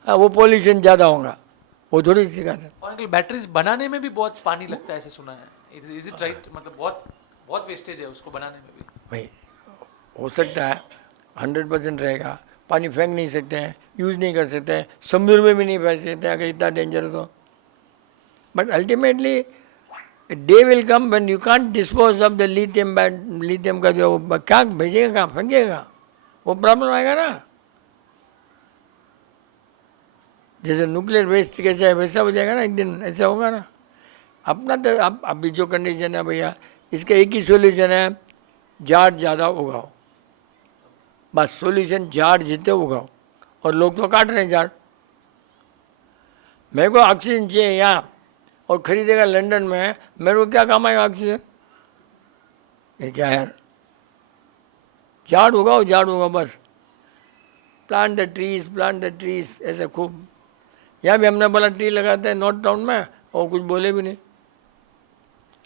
वो पोल्यूशन ज़्यादा होगा, वो थोड़ी सी बात है। और अंकल बैटरीज बनाने में भी बहुत पानी लगता है ऐसे सुना है, इज इट राइट? मतलब बहुत बहुत वेस्टेज है उसको बनाने में भी। भाई हो सकता है 100% रहेगा, पानी फेंक नहीं सकते हैं, यूज़ नहीं कर सकते हैं, समुद्र में भी नहीं फेंक सकते हैं अगर इतना डेंजर हो तो। But ultimately day will come when you can't dispose of the lithium का जो क्या भेजेगा, कहाँ फेंकेगा, वो प्रॉब्लम आएगा ना। जैसे न्यूक्लियर वेस्ट कैसे है वैसा हो जाएगा ना, एक दिन ऐसा होगा ना। अपना तो अब अभी जो कंडीशन है भैया, इसका एक ही सोल्यूशन है, झाड़ ज़्यादा उगाओ, बस सोल्यूशन, झाड़ जितने उगाओ। और लोग तो काट रहे हैं झाड़। मेरे को ऑक्सीजन चाहिए यहाँ, और खरीदेगा लंदन में, मेरे को क्या काम आएगा ऑक्सीजन? ये क्या है, झाड़ उगाओ बस। प्लांट द ट्रीज ऐसे खूब। यहाँ भी हमने बोला ट्री लगाते हैं नॉर्थ टाउन में, और कुछ बोले भी नहीं,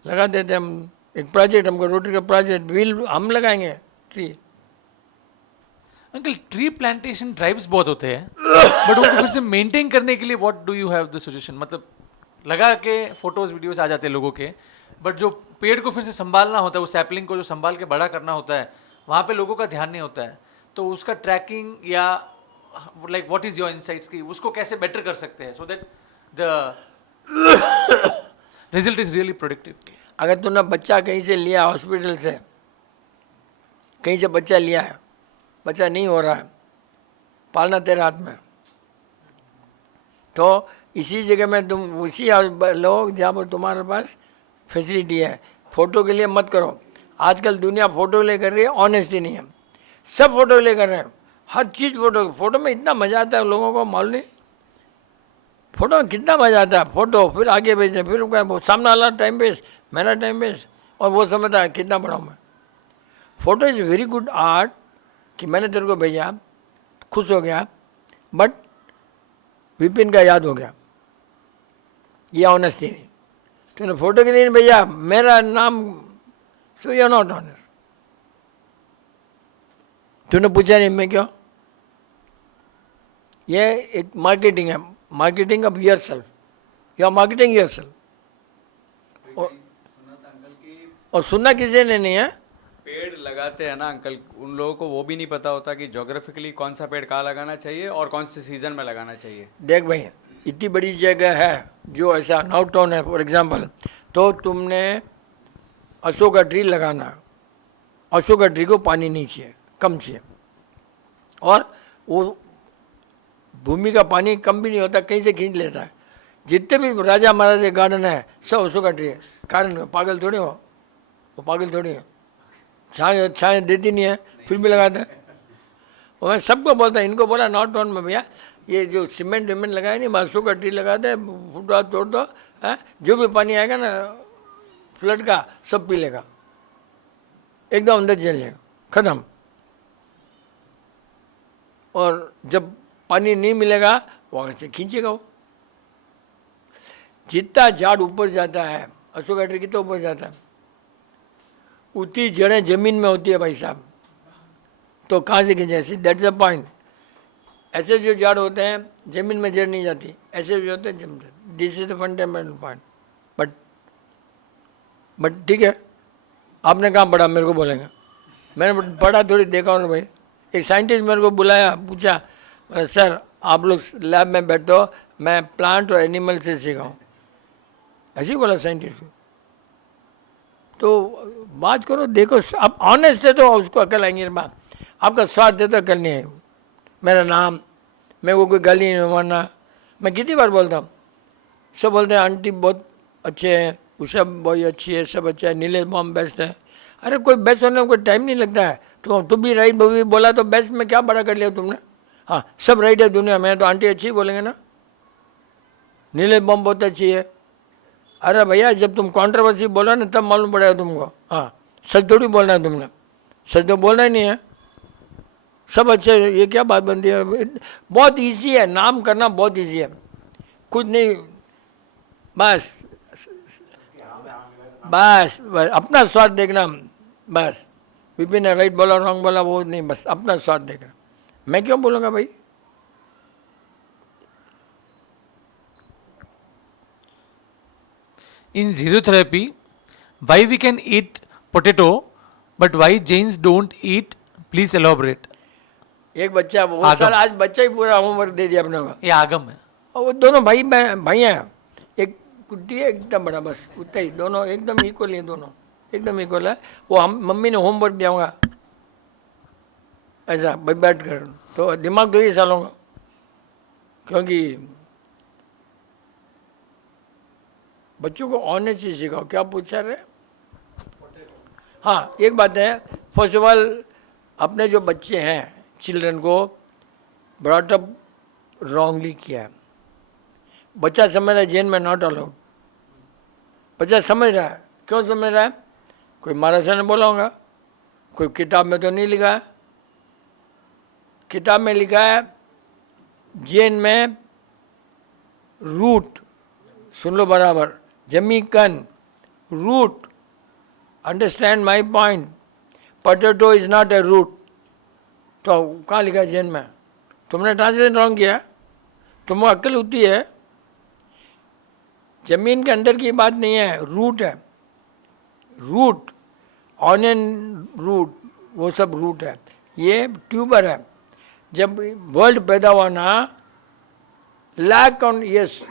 लगा देते हम। एक प्रोजेक्ट हमको रोटरी का प्रोजेक्ट, व्हील हम लगाएंगे tree. Uncle tree plantation drives बहुत होते हैं बट उनको फिर से मेंटेन करने के लिए what do you have the suggestion? मतलब लगा के फोटोज वीडियोस आ जाते हैं लोगों के, बट जो पेड़ को फिर से संभालना होता है, वो सैपलिंग को जो संभाल के बड़ा करना होता है, वहाँ पे लोगों का ध्यान नहीं होता है. तो उसका ट्रैकिंग या like what is your insights की उसको कैसे बेटर कर सकते हैं so that the result is really productive? अगर तूने बच्चा कहीं से लिया, हॉस्पिटल से कहीं से बच्चा लिया है, बच्चा नहीं हो रहा है, पालना तेरे हाथ में, तो इसी जगह में तुम उसी लोग जहाँ पर तुम्हारे पास फैसिलिटी है, फ़ोटो के लिए मत करो. आजकल दुनिया फ़ोटो ले कर रही है, ऑनेस्टी नहीं है, सब फ़ोटो ले कर रहे हैं, हर चीज़ फ़ोटो में इतना मज़ा आता है लोगों को मालूम नहीं. फ़ोटो में कितना मज़ा आता है, फ़ोटो फिर आगे भेजते, फिर वो सामने वाला टाइम वेस्ट, मेरा टाइम वेस्ट, और वो समझता है कितना बड़ा हूँ मैं. Photo is very good art कि मैंने तेरे को भेजा, खुश हो गया, बट विपिन का याद हो गया, ये ऑनेस्टी नहीं. तूने फ़ोटो के लिए नहीं भेजा, मेरा नाम, so you are not honest. तूने पूछा नहीं मैं क्यों. ये एक मार्केटिंग है, marketing of yourself, you are marketing yourself. और सुनना किसी ने नहीं है. पेड़ लगाते हैं ना अंकल, उन लोगों को वो भी नहीं पता होता कि जोग्राफिकली कौन सा पेड़ कहाँ लगाना चाहिए और कौन से सीजन में लगाना चाहिए. देख भाई, इतनी बड़ी जगह है जो ऐसा नाउ टाउन है फॉर एग्जांपल, तो तुमने अशोक का ट्री लगाना, अशोक का ट्री को पानी नहीं चाहिए, कम चाहिए, और वो भूमि का पानी कम भी नहीं होता, कहीं से खींच लेता है. जितने भी राजा महाराज के गार्डन है सब अशोक का ट्री है. कारण पागल थोड़ी हो, वो पागल थोड़ी है, छाए देती नहीं है फिर भी लगाता है. और मैं सबको बोलता है, इनको बोला नॉट टाउन में, भैया ये जो सीमेंट विमेंट लगाया नहीं, अशोक का ट्री लगाते हैं, फुटपाथ तोड़ दो, है जो भी पानी आएगा ना फ्लड का सब पी लेगा, एकदम अंदर चल जाएगा, खत्म. और जब पानी नहीं मिलेगा वहाँ से खींचेगा वो. जितना झाड़ ऊपर जाता है, अशोक का ट्री कितना ऊपर जाता है, उतनी जड़ें जमीन में होती है भाई साहब, तो कहाँ से खींचे. That's the point. ऐसे जो झाड़ होते हैं जमीन में जड़ नहीं जाती, ऐसे जो होते हैं जम जाते. This is the fundamental point. But ठीक है, आपने कहाँ पढ़ा मेरे को बोलेंगे, मैंने पढ़ा थोड़ी देखा. और भाई एक साइंटिस्ट मेरे को बुलाया, पूछा, सर आप लोग लैब में बैठो, मैं प्लांट और एनिमल से सीखाऊँ. ऐसे ही बोला साइंटिस्ट. तो बात करो, देखो, अब ऑनेस्ट है तो उसको अकल आएंगी. बात आपका स्वार्थ है तो अकल नहीं है. मेरा नाम, मैं वो कोई गाली नहीं मारना. मैं कितनी बार बोलता हूँ, सब बोलते हैं आंटी बहुत अच्छे हैं, उषा बहुत अच्छी है, सब अच्छा है, नीलेश बॉम बेस्ट है. अरे कोई बेस्ट होने में कोई टाइम नहीं लगता है. तो तुम भी राइट भी बोला तो बेस्ट में क्या बड़ा कर लिया तुमने. हाँ सब राइट है दुनिया में, तो आंटी अच्छी बोलेंगे ना, नीलेश बॉम बहुत अच्छी है. अरे भैया जब तुम कॉन्ट्रोवर्सी बोला ना तब मालूम पड़ेगा तुमको. हाँ सच थोड़ी बोलना है तुमने, सच तो बोलना ही नहीं है. सब अच्छे, ये क्या बात बनती है. बहुत इजी है, नाम करना बहुत इजी है, कुछ नहीं. बस बस बस अपना स्वार्थ देखना. बस विपिन ने राइट बोला रॉन्ग बोला वो नहीं, बस अपना स्वार्थ देखना. मैं क्यों बोलूँगा भाई. In zero therapy, why we can eat potato, but why Jains don't eat? Please elaborate. एक बच्चा वो आगम. सर आज बच्चा ही पूरा होमवर्क दे दिया अपने को. ये आगम है. और वो दोनों भाई हैं. एक कुट्टी है एकदम बड़ा, बस उतना ही. दोनों एकदम इक्वल है, दोनों एकदम इक्वल है. वो हम मम्मी ने होमवर्क दिया होगा ऐसा बैठ कर, तो दिमाग तो ये सालों का. क्योंकि बच्चों को ऑनेस्ट चीज सिखाओ. क्या पूछा रहे. हाँ एक बात है, फर्स्ट ऑफ ऑल अपने जो बच्चे हैं, चिल्ड्रन को ब्रॉटअप रॉन्गली किया है. बच्चा समझ रहा है जेल में नॉट अलाउड. बच्चा समझ रहा है. क्यों समझ रहा है. कोई महाराजा ने बोला होगा, कोई किताब में तो नहीं लिखा है. किताब में लिखा है जेन में रूट, सुन लो बराबर, जमीकन, root. Understand my point. Potato is not a root. तो कहाँ लिखा है जैन में? तुमने ट्रांसलेट रॉन्ग किया। तुम्हें अक्ल होती है, जमीन के अंदर की बात नहीं है, रूट है, रूट, ऑनियन रूट, वो सब रूट है, ये ट्यूबर है। जब वर्ल्ड पैदा हुआ ना, लाख ऑन यस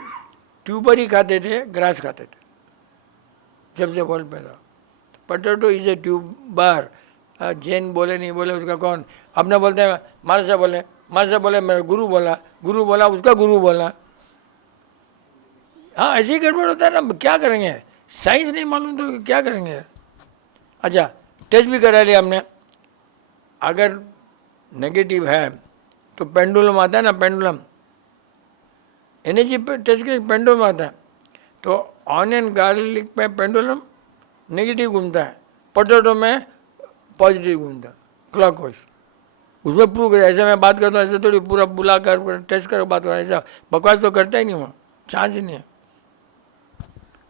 ट्यूबर ही खाते थे, ग्रास खाते थे जब से वर्ल्ड पैदा। Potato is a tuber. Jain बोले नहीं बोले उसका कौन, अपने बोलते हैं मार से बोले मेरा गुरु बोला उसका गुरु बोला। हाँ ऐसे ही गड़बड़ होता है ना, क्या करेंगे, साइंस नहीं मालूम तो क्या करेंगे। अच्छा टेस्ट भी करा लिया हमने, अगर नेगेटिव है तो पेंडुलम आता है ना, पेंडुलम एनर्जी पे टेस्ट के पेंडुलम आता है, तो ऑनियन गार्लिक में पेंडुलम नेगेटिव घूमता है, पोटैटो में पॉजिटिव घूमता है, क्लॉकवाइज। उसमें प्रूव कर, ऐसे मैं बात करता हूँ ऐसे थोड़ी पूरा बुला कर टेस्ट कर बात करता, ऐसा बकवास तो करता ही नहीं हुआ, चांस ही नहीं है।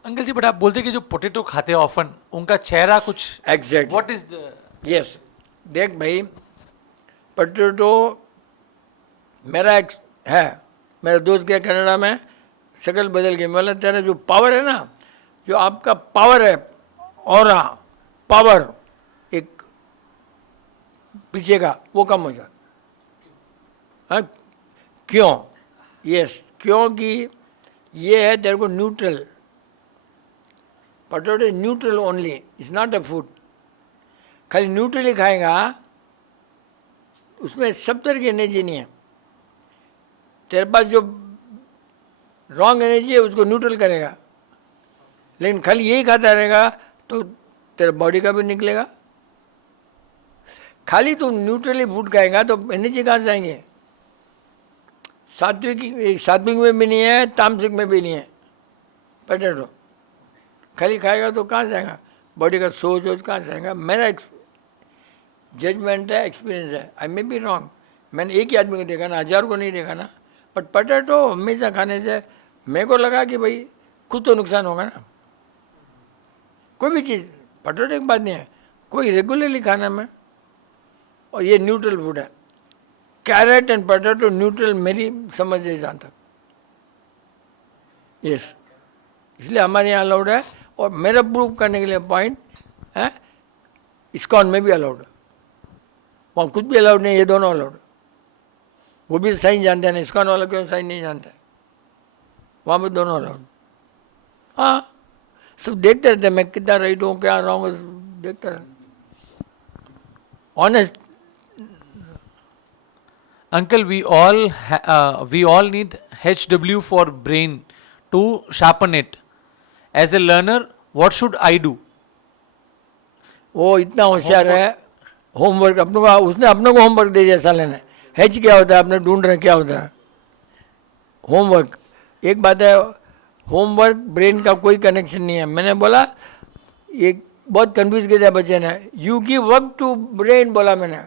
अंकल जी बट आप बोलते कि जो पोटैटो खाते हैं ऑफन, उनका चेहरा कुछ exact what is the yes, देख भाई पोटैटो मेरा एक है, मेरे दोस्त के कनाडा में शक्ल बदल गई, मतलब तेरा जो पावर है ना, जो आपका पावर है, ऑरा पावर एक पीछे का, वो कम हो जाता। हाँ क्यों? यस क्योंकि ये है तेरे को neutral, potato is neutral only, it's not a food. खाली न्यूट्रल ही खाएगा, उसमें सब तरह की एनर्जी नहीं है। तेरे पास जो रॉन्ग एनर्जी है उसको न्यूट्रल करेगा, लेकिन खाली यही खाता रहेगा तो तेरे बॉडी का भी निकलेगा। खाली तुम न्यूट्रली फूड खाएगा तो एनर्जी कहाँ से आएंगे? सात्विक में भी नहीं है, तामसिक में भी नहीं है पोटैटो। खाली खाएगा तो कहाँ से आएगा? बॉडी का सोच कहाँ से आएगा? मेरा जजमेंट है, एक्सपीरियंस है, आई मे बी रॉन्ग। मैंने एक ही आदमी को देखा ना, 1000 को नहीं देखा ना, बट पोटैटो हमेशा खाने से मेरे को लगा कि भाई खुद तो नुकसान होगा ना। कोई भी चीज़, पोटैटो की बात नहीं है, कोई रेगुलरली खाना में, और ये न्यूट्रल फूड है। कैरेट एंड पोटैटो न्यूट्रल मेरी समझ है जहाँ तक, यस, इसलिए हमारे यहाँ अलाउड है। और मेरा प्रूव करने के लिए पॉइंट है, इस्कॉन में भी अलाउड है, वहाँ कुछ भी अलाउड नहीं, ये दोनों अलाउड है। वो भी साइन जानते हैं ना, इस्कॉन वाला क्यों साइन नहीं जानता है, वहाँ पे दोनों अलाउड। हाँ सब देखते रहते हैं, मैं कितना राइट हूँ क्या रॉन्ग हूँ, देखते रहते। Honest Uncle, we all need HW for brain to sharpen it. As a learner, what should I do? वो इतना होशियार है, होमवर्क अपने को, उसने अपने को होमवर्क दे दिया साले ने। हेच क्या होता है, आपने ढूंढ रहे क्या होता है होमवर्क। एक बात है, होमवर्क ब्रेन का कोई कनेक्शन नहीं है। मैंने बोला, ये बहुत कंफ्यूज किया बच्चे ने, you give work to brain बोला मैंने,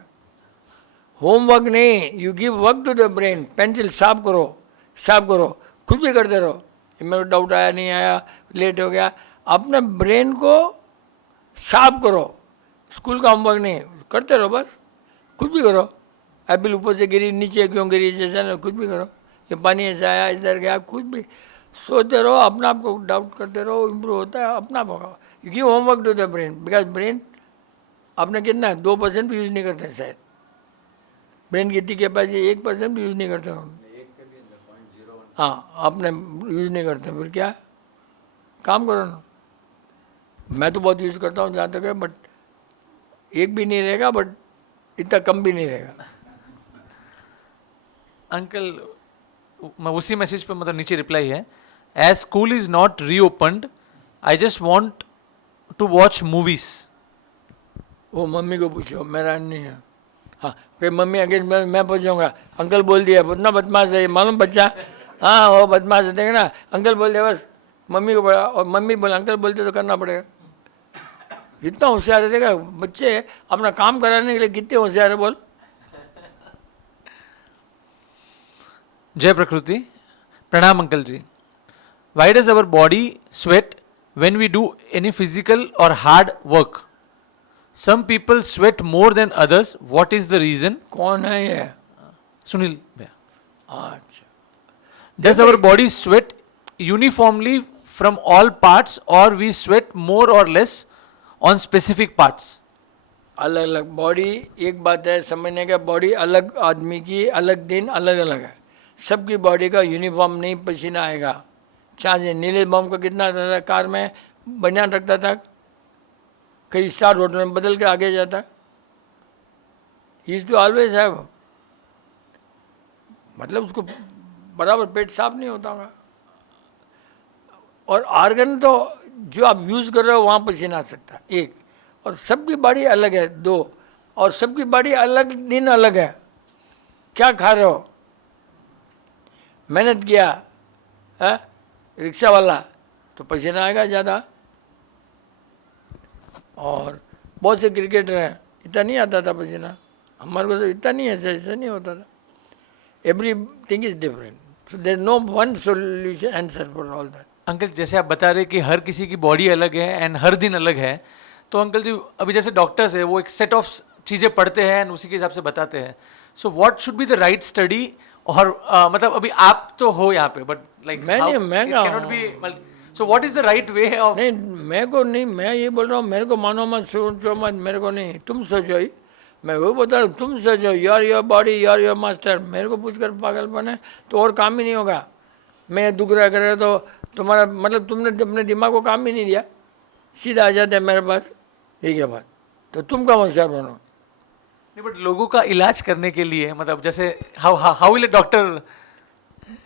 होमवर्क नहीं, you give work to the brain. Pencil साफ करो, खुद भी करते रहो। मेरे को डाउट आया नहीं आया, लेट हो गया, अपने ब्रेन को साफ करो। स्कूल का होमवर्क नहीं, करते रहो बस, खुद भी करो। एप्पल ऊपर से गिरी, नीचे क्यों गिरी, जैसा ना, खुद भी करो। ये पानी ऐसा आया, इधर गया, खुद भी सोचते रहो, अपना आप को डाउट करते रहो, इम्प्रूव होता है अपना आप होगा। You give homework to the brain, because brain आपने कितना 2% भी यूज़ नहीं करते शायद। ब्रेन की इतनी कैपेसिटी 1% भी यूज़ नहीं करते हो। हाँ आपने यूज़ नहीं करते, फिर क्या काम करो ना। मैं तो बहुत यूज़ करता हूँ जहाँ तक है, बट एक भी नहीं रहेगा, बट इतना कम भी नहीं रहेगा। अंकल, मैं उसी मैसेज पे मतलब नीचे रिप्लाई है, as school is not reopened, I just want to watch movies. वो मम्मी को पूछो, मेरा नहीं है। हाँ फिर मम्मी अगेंस्ट मैं पूछ जाऊँगा, अंकल बोल दिया, इतना बदमाश है मालूम बच्चा, हाँ वो बदमाश है, देखे ना, अंकल बोल दिया बस मम्मी को बोला, और मम्मी बोला अंकल बोलते तो करना पड़ेगा। जितना होशियार है, देखा बच्चे अपना काम कराने के लिए कितने होशियार है बोल। जय प्रकृति, प्रणाम uncle ji. Why does our body sweat when we do any physical or hard work? some people sweat more than others. What is the reason? कौन है ये? Sunil bhaiya. अच्छा, Does our body sweat uniformly from all parts, or we sweat more or less on specific parts? अलग अलग बॉडी, एक बात है समझने का, बॉडी अलग आदमी की अलग दिन अलग अलग है। सबकी बॉडी का यूनिफॉर्म नहीं पसीना आएगा। चाहे नीले बम का कितना था, कार में बनियान रखता था, कई स्टार होटल में बदल के आगे जाता। इज टू ऑलवेज हैव, मतलब उसको बराबर पेट साफ नहीं होता होगा। और आर्गन तो जो आप यूज़ कर रहे हो वहाँ पसीना आ सकता है, एक। और सबकी बॉडी अलग है, दो। और सबकी बॉडी अलग दिन अलग है। क्या खा रहे हो, मेहनत किया है, रिक्शा वाला, तो पसीना आएगा ज़्यादा। और बहुत से क्रिकेटर हैं, इतना नहीं आता था पसीना, हमारे को तो इतना नहीं, ऐसा नहीं होता था। Everything is different, so there no one solution answer for all that. Uncle जैसे आप बता रहे कि हर किसी की बॉडी अलग है एंड हर दिन अलग है, तो अंकल जी अभी जैसे डॉक्टर्स है वो एक सेट ऑफ चीज़ें पढ़ते हैं एंड उसी के हिसाब से बताते हैं। So what should be the right study? और मतलब अभी आप तो हो यहाँ पे, बट लाइक मैं cannot be, so what is the right way of? नहीं, मैं को नहीं, मैं ये बोल रहा हूँ, मेरे को मानो मत, सोचो मत, मेरे को नहीं, तुम सोचो ही। मैं वो बता रहा हूँ, तुम सोचो, योर बॉडी योर मास्टर। मेरे को पूछ कर पागलपन है तो और काम ही नहीं होगा। मैं दुख रहा कर रहे तो तुम्हारा मतलब तुमने अपने दिमाग को काम ही नहीं दिया, सीधा आ जाते हैं मेरे पास, ठीक है बात। तो तुम का होशियार बनो। नहीं, बट लोगों का इलाज करने के लिए मतलब जैसे हाउ विल ए डॉक्टर?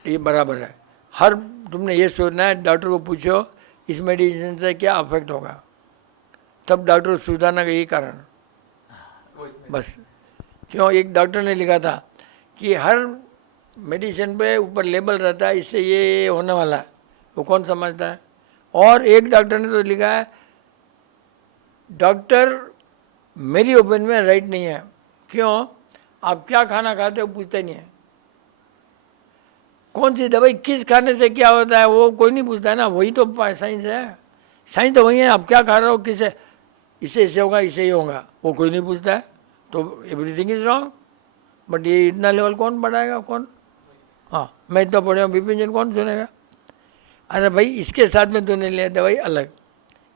ये बराबर है। हर तुमने ये सोचना है, डॉक्टर को पूछो इस मेडिसिन से क्या अफेक्ट होगा, तब डॉक्टर सुधारने का यही कारण बस। क्यों? एक डॉक्टर ने लिखा था कि हर मेडिसिन पे ऊपर लेबल रहता है, इससे ये होने वाला है, वो कौन समझता है? और एक डॉक्टर ने तो लिखा है, डॉक्टर मेरी ओपिनियन में राइट नहीं है। क्यों? आप क्या खाना खाते हो पूछते नहीं है, कौन सी दवाई किस खाने से क्या होता है वो कोई नहीं पूछता है ना। वही तो साइंस है, साइंस तो वही है। आप क्या खा रहे हो, किसे, इससे इससे होगा, इससे ही होगा, वो कोई नहीं पूछता है। तो एवरीथिंग इज रॉन्ग। बट ये इतना लेवल कौन बढ़ाएगा, कौन? हाँ, मैं इतना पढ़े हूँ, विपिन जन कौन सुनेगा? अरे भाई इसके साथ में तूने लिया दवाई अलग,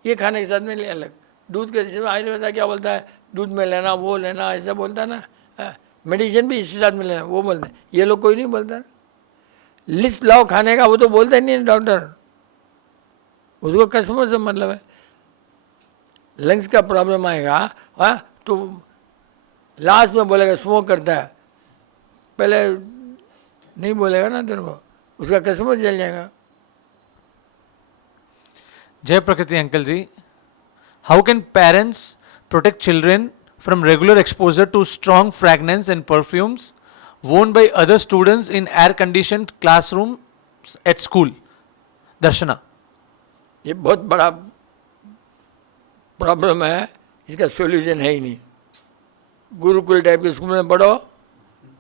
ये खाने के साथ में लिया अलग। दूध के जैसे आयुर्वेदा क्या बोलता है, दूध में लेना, वो लेना, ऐसा बोलता है ना। मेडिसिन भी इसी साथ में लेना, वो बोलते हैं। ये लोग कोई नहीं बोलता। लिस्ट लाओ खाने का, वो तो बोलता ही नहीं डॉक्टर, उसको कस्टमर से मतलब है। लंग्स का प्रॉब्लम आएगा, हाँ, तो लास्ट में बोलेगा स्मोक करता है, पहले नहीं बोलेगा ना तेरे को, उसका कस्टमर जल जाएगा। जय प्रकृति uncle ji, how can parents protect children from regular exposure to strong fragrance and perfumes worn by other students in air conditioned classrooms at school? दर्शना, ये बहुत बड़ा प्रॉब्लम है, इसका सॉल्यूशन है ही नहीं। गुरुकुल टाइप के स्कूल में पढ़ो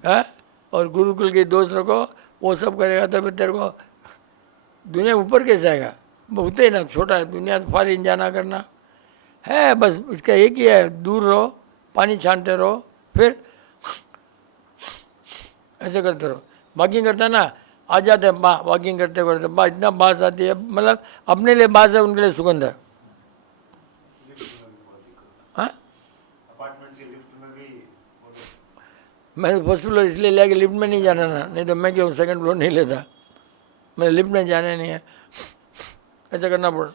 है, और गुरुकुल के दोस्त रखो, वो सब करेगा तो फिर तेरे को दुनिया ऊपर कैसे आएगा? बहुत ही ना, छोटा है दुनिया, तो फॉरेन जाना करना है, बस इसका एक ही है, दूर रहो, पानी छानते रहो, फिर ऐसे करते रहो। वॉकिंग करता ना, आ जाते हैं बा, वॉकिंग करते करते बा, इतना बास आती है, मतलब अपने लिए बास है, उनके लिए सुगंध है। हाँ, मैं फर्स्ट फ्लोर इसलिए लिया कि लिफ्ट में नहीं जाना ना, नहीं तो मैं क्यों सेकंड फ्लोर नहीं लेता, मैं लिफ्ट में जाने नहीं है, ऐसा करना पड़ा।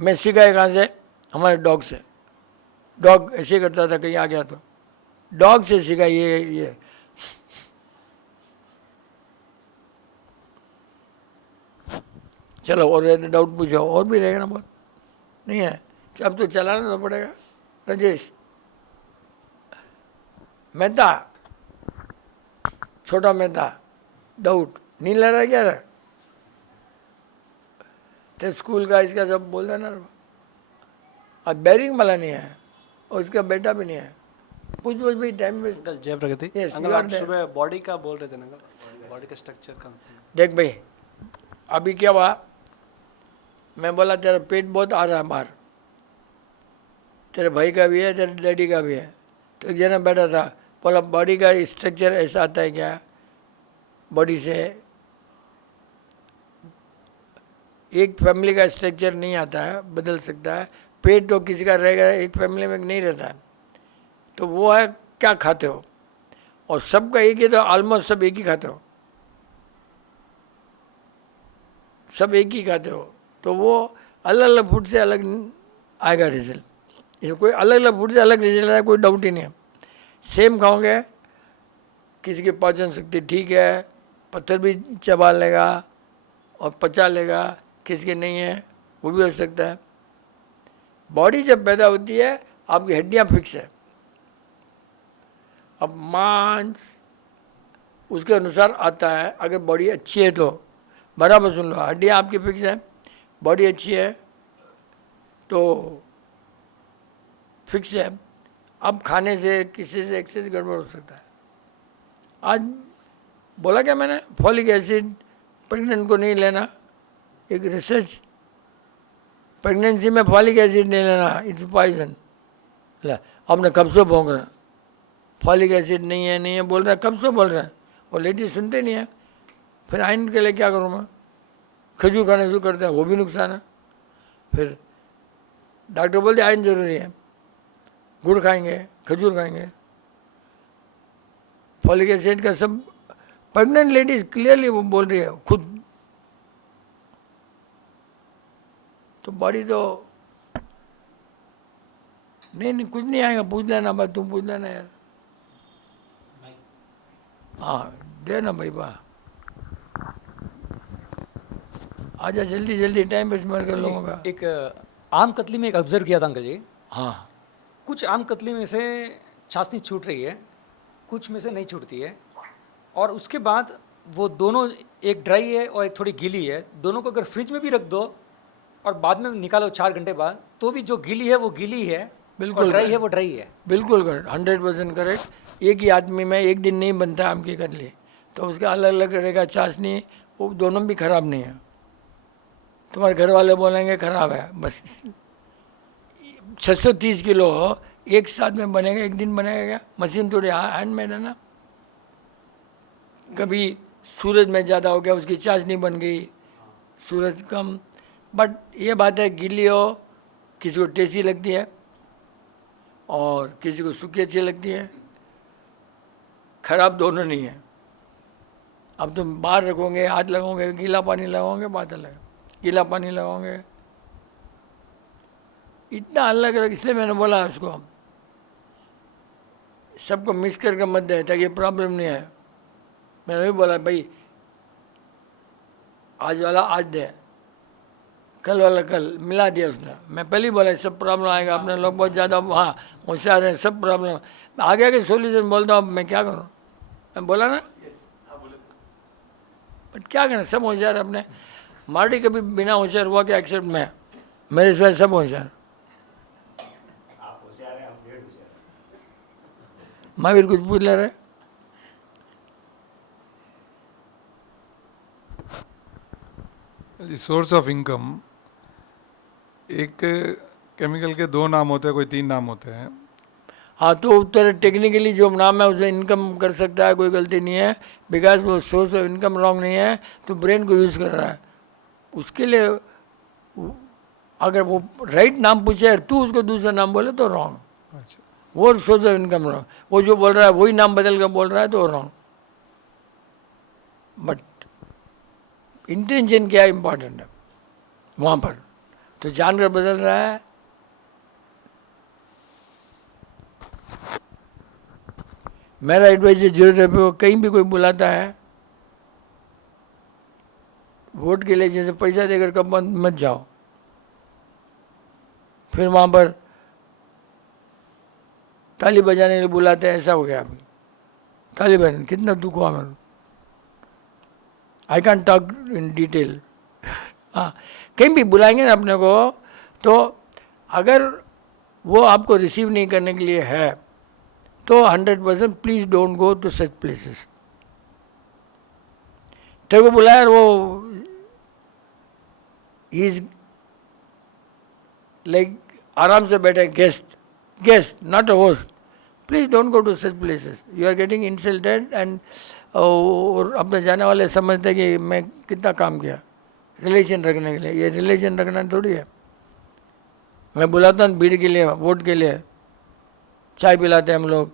मैं सीखा है कहाँ से? हमारे डॉग से। डॉग ऐसे करता था, कहीं आ गया तो डॉग से सीखा ये। चलो, और रहते डाउट पूछो, और भी रहेगा ना, बहुत नहीं है, अब तो चलाना तो पड़ेगा। राजेश मेहता, छोटा मेहता, डाउट नहीं ले रहा क्या? तो स्कूल का इसका सब बोल देना। अब बैरिंग वाला नहीं है, और इसका बेटा भी नहीं है। पूछ भाई टाइम वेस्ट। अंकल जय प्रगति। Yes, अंकल you are आप there. सुबह बॉडी का बोल रहे थे ना अंकल, बॉडी का स्ट्रक्चर का। देख भाई, अभी क्या हुआ, मैं बोला तेरा पेट बहुत आ रहा है बाहर, तेरे भाई का भी है, तेरे डैडी का भी है। तो एक जना बैठा था, बोला बॉडी का स्ट्रक्चर ऐसा आता है क्या, बॉडी से एक फैमिली का स्ट्रक्चर नहीं आता है, बदल सकता है। पेट तो किसी का रहेगा, एक फैमिली में नहीं रहता है। तो वो है क्या खाते हो, और सबका एक ही, तो ऑलमोस्ट सब एक ही खाते हो, सब एक ही खाते हो, तो वो अलग अलग फूड से अलग आएगा रिजल्ट। इसमें कोई अलग अलग फूड से अलग रिजल्ट आएगा, कोई डाउट ही नहीं है। सेम खाओगे, किसी की पाचन शक्ति ठीक है, पत्थर भी चबा लेगा और पचा लेगा, किसी की नहीं है, वो भी हो सकता है। बॉडी जब पैदा होती है, आपकी हड्डियां फिक्स है। अब मांस उसके अनुसार आता है। अगर बॉडी अच्छी है तो बराबर सुन लो, हड्डियां आपकी फिक्स है, बॉडी अच्छी है तो फिक्स है। अब खाने से किसी से एक्सेस गड़बड़ हो सकता है। आज बोला क्या मैंने, फॉलिक एसिड प्रेग्नेंट को नहीं लेना, एक रिसर्च, प्रेगनेंसी में फॉलिक एसिड नहीं लेना, इट्स पॉइजन। ला आपने कब से भोंग रहा, फॉलिक एसिड नहीं है बोल रहा है, कब से बोल रहा है, और लेडीज सुनते नहीं है। फिर आयरन के लिए क्या करूँ मैं, खजूर खाने शुरू करते हैं, वो भी नुकसान है। फिर डॉक्टर बोलते आयरन जरूरी है, गुड़ खाएंगे, खजूर खाएंगे, फॉलिक एसिड का सब प्रेग्नेंट लेडीज क्लियरली वो बोल रही है खुद। तो बॉडी तो नहीं कुछ नहीं आएगा, पूछ लेना भाई, तुम पूछ लेना यार। हाँ दे ना भाई बा, आजा जल्दी जल्दी, टाइम वेस्ट मर कर लोगों का। एक आम कतली में एक ऑब्जर्व किया था अंकल जी, हाँ कुछ आम कतली में से चाशनी छूट रही है, कुछ में से नहीं छूटती है, और उसके बाद वो दोनों, एक ड्राई है और एक थोड़ी गीली है, दोनों को अगर फ्रिज में भी रख दो और बाद में निकालो 4 घंटे बाद, तो भी जो गीली है वो गीली है, बिल्कुल, ड्राई है वो ड्राई है। बिल्कुल करेक्ट, 100% करेक्ट। एक ही आदमी में एक दिन नहीं बनता आम की कतली, तो उसका अलग अलग रहेगा चाशनी, वो दोनों भी खराब नहीं है। तुम्हारे घर वाले बोलेंगे खराब है, बस 630 किलो एक साथ में बनेगा, एक दिन बनेगा क्या, मशीन थोड़ी हैंडमेड है ना। कभी सूरज में ज़्यादा हो गया, उसकी चाशनी बन गई, सूरज कम। बट ये बात है, गीली हो किसी को टेस्टी लगती है और किसी को सूखी अच्छी लगती है, खराब दोनों नहीं है। अब तुम बाहर रखोगे, हाथ लगाओगे, गीला पानी लगाओगे, बात अलग है, गीला पानी लगाओगे, इतना अलग अलग। इसलिए मैंने बोला उसको सबको मिक्स करके मत दे, ताकि प्रॉब्लम नहीं है। मैंने भी बोला भाई आज वाला आज दे, कल वाला कल, मिला दिया उसने। मैं पहले ही बोला सब प्रॉब्लम आएगा, अपने लोग बहुत ज़्यादा वहाँ होशियार हैं, सब प्रॉब्लम आगे आगे सोल्यूशन बोलता हूँ। मैं क्या करूँ, मैं बोला ना, बट क्या करें, सब होशियार अपने। मार्टी कभी बिना होशियार हुआ क्या, एक्सेप्ट मैं, मेरे सिवाय सब होशियार। महावीर कुछ पूछ ले रहे, सोर्स ऑफ इनकम, एक केमिकल के 2 नाम होते हैं, कोई 3 नाम होते हैं। हाँ तो उत्तर टेक्निकली जो नाम है उसे इनकम कर सकता है, कोई गलती नहीं है, बिकॉज वो सोर्स ऑफ इनकम रॉन्ग नहीं है, तो ब्रेन को यूज़ कर रहा है। उसके लिए अगर वो राइट नाम पूछे और तू उसको दूसरा नाम बोले तो रॉन्ग, अच्छा, वो सोर्स ऑफ इनकम रॉन्ग। वो जो बोल रहा है वही नाम बदल कर बोल रहा है तो रॉन्ग। बट इंटेंशन क्या इम्पोर्टेंट है वहाँ पर, तो जानकर बदल रहा है। मेरा एडवाइस जरूर है, वो कहीं भी कोई बुलाता है वोट के लिए, जैसे पैसा देकर कब मत जाओ, फिर वहाँ पर ताली बजाने के लिए बुलाते हैं, ऐसा हो गया अभी ताली बजाने, कितना दुख हुआ मेरे। I can talk in detail. हाँ कहीं भी बुलाएंगे ना अपने को, तो अगर वो आपको रिसीव नहीं करने के लिए है तो 100% please don't go to such places. तेरे को बुलाया वो इज लाइक आराम से बैठे guest, guest, not a host. Please don't go to such places. You are getting insulted and और अपने जाने वाले समझते हैं कि मैं कितना काम किया रिलेशन रखने के लिए. ये रिलेशन रखना थोड़ी है. मैं बुलाता हूँ भीड़ के लिए, वोट के लिए, चाय पिलाते हैं हम लोग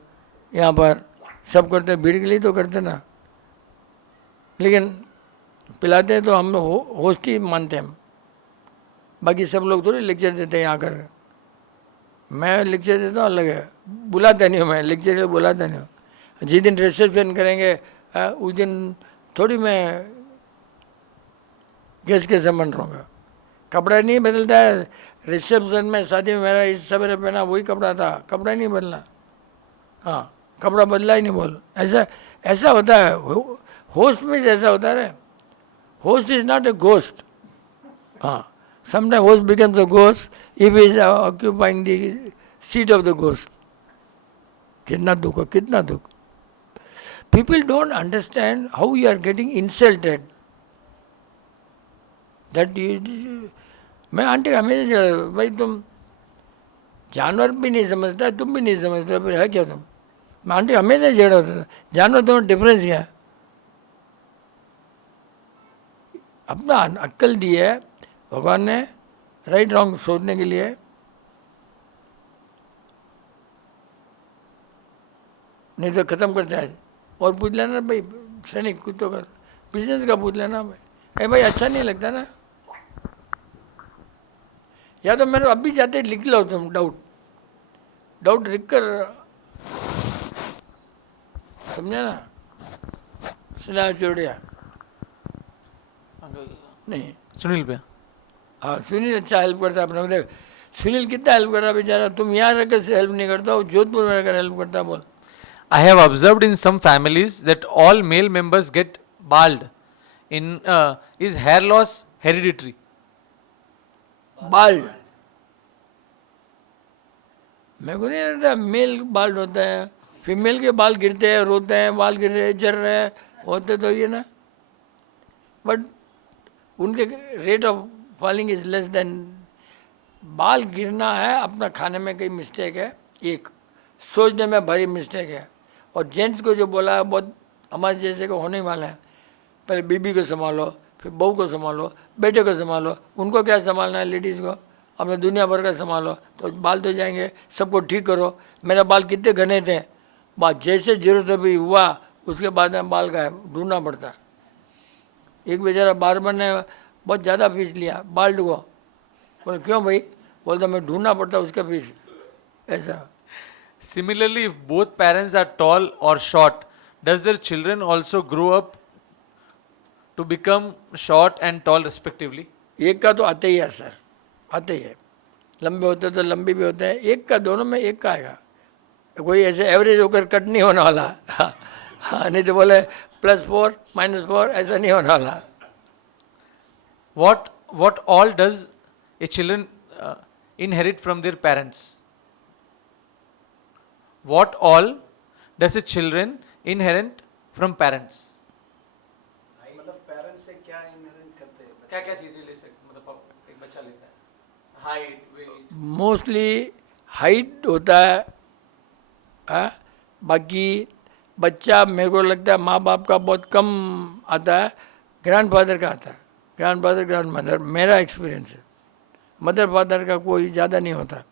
यहाँ पर, सब करते हैं, भीड़ के लिए तो करते ना, लेकिन पिलाते हैं तो हम होस्ट ही मानते हैं हम. बाकी सब लोग थोड़ी लेक्चर देते हैं यहाँ कर. मैं लेक्चर देता हूँ अलग है, बुलाता नहीं हूँ मैं, लेक्चर के लिए बुलाता नहीं हूँ. जिस दिन रिसेप्शन करेंगे उस दिन थोड़ी मैं गेस्ट के संबंध रहूँगा. कपड़ा नहीं बदलता है. रिसेप्शन में शादी में मेरा इस सवेरे पहना वही कपड़ा था, कपड़ा नहीं बदला. हाँ, कपड़ा बदला ही नहीं बोल. ऐसा ऐसा होता है. होस्ट में ऐसा होता है. Host is not a ghost. हाँ, sometimes host becomes a ghost if he is occupying the seat of the ghost. कितना दुख हो, कितना दुख. People don't understand how you are getting insulted. That you, मैं आंटी हमेशा चढ़ा, भाई तुम जानवर भी नहीं समझता, तुम भी नहीं समझते, फिर है क्या तुम. मैं आंटी हमेशा झगड़ा होता था. जानवर दोनों डिफरेंस क्या है. अपना अक्ल दी है भगवान ने राइट रॉन्ग सोचने के लिए. नहीं तो खत्म करते हैं. और पूछ लेना भाई सैनिक कुछ तो कर, बिजनेस का पूछ लेना भाई. भाई अच्छा नहीं लगता ना. या तो मैंने अभी जाते लिख लो तुम डाउट लिख कर, समझे ना. सुना चोड़िया नहीं, सुनील भैया. हाँ, सुनील अच्छा हेल्प करता है अपने. देख सुनील कितना हेल्प कर रहा है बेचारा. तुम यहाँ रहकर से हेल्प नहीं करता हो, जोधपुर में रहकर हेल्प करता है. बोल. I have observed in some families that all male members get bald. Is hair loss hereditary? Bald मेरे को नहीं लगता मेल बाल्ड होता है. फीमेल के बाल गिरते हैं, रोते हैं, बाल गिर रहे जर रहे हैं, होते तो ये ना. बट उनके rate of falling is less than. बाल गिरना है अपना खाने में कई मिस्टेक है, एक सोचने में भारी मिस्टेक है. और जेंट्स को जो बोला है बहुत हमारे जैसे को होने वाला है. पहले बीबी को संभालो, फिर बहू को संभालो, बेटे को संभालो. उनको क्या संभालना है लेडीज़ को, अपने दुनिया भर का संभालो. तो बाल तो जाएंगे. सबको ठीक करो. मेरा बाल कितने घने थे, बात जैसे जरूरत अभी हुआ उसके बाद में बाल का ढूंढना पड़ता. एक बेचारा बार्बर ने बहुत ज़्यादा फीस लिया बाल्ड को. बोले क्यों भाई, बोलता मैं ढूंढना पड़ता उसका फीस. ऐसा. Similarly, if both parents are tall or short, does their children also grow up to become short and tall respectively? एक का तो आते ही है सर, आते ही है. लंबे होते तो लंबे भी होते हैं. एक का दोनों में एक का आएगा. कोई ऐसे एवरेज होकर कट नहीं होने वाला. हाँ, नहीं तो बोले +4 -4 ऐसा नहीं होने वाला. What all does a children inherit from their parents? What all does a children inherit from parents? मतलब पेरेंट्स से क्या इनहेरिट करते हैं. क्या क्या चीजें ले सकते, मतलब एक बच्चा लेता है? Height, wait. मोस्टली हाइट होता है. बाकी बच्चा मेरे को लगता है माँ बाप का बहुत कम आता है, ग्रैंडफादर का आता है. ग्रैंडफादर ग्रैंडमदर, मेरा एक्सपीरियंस है. मदर फादर का कोई ज़्यादा नहीं होता.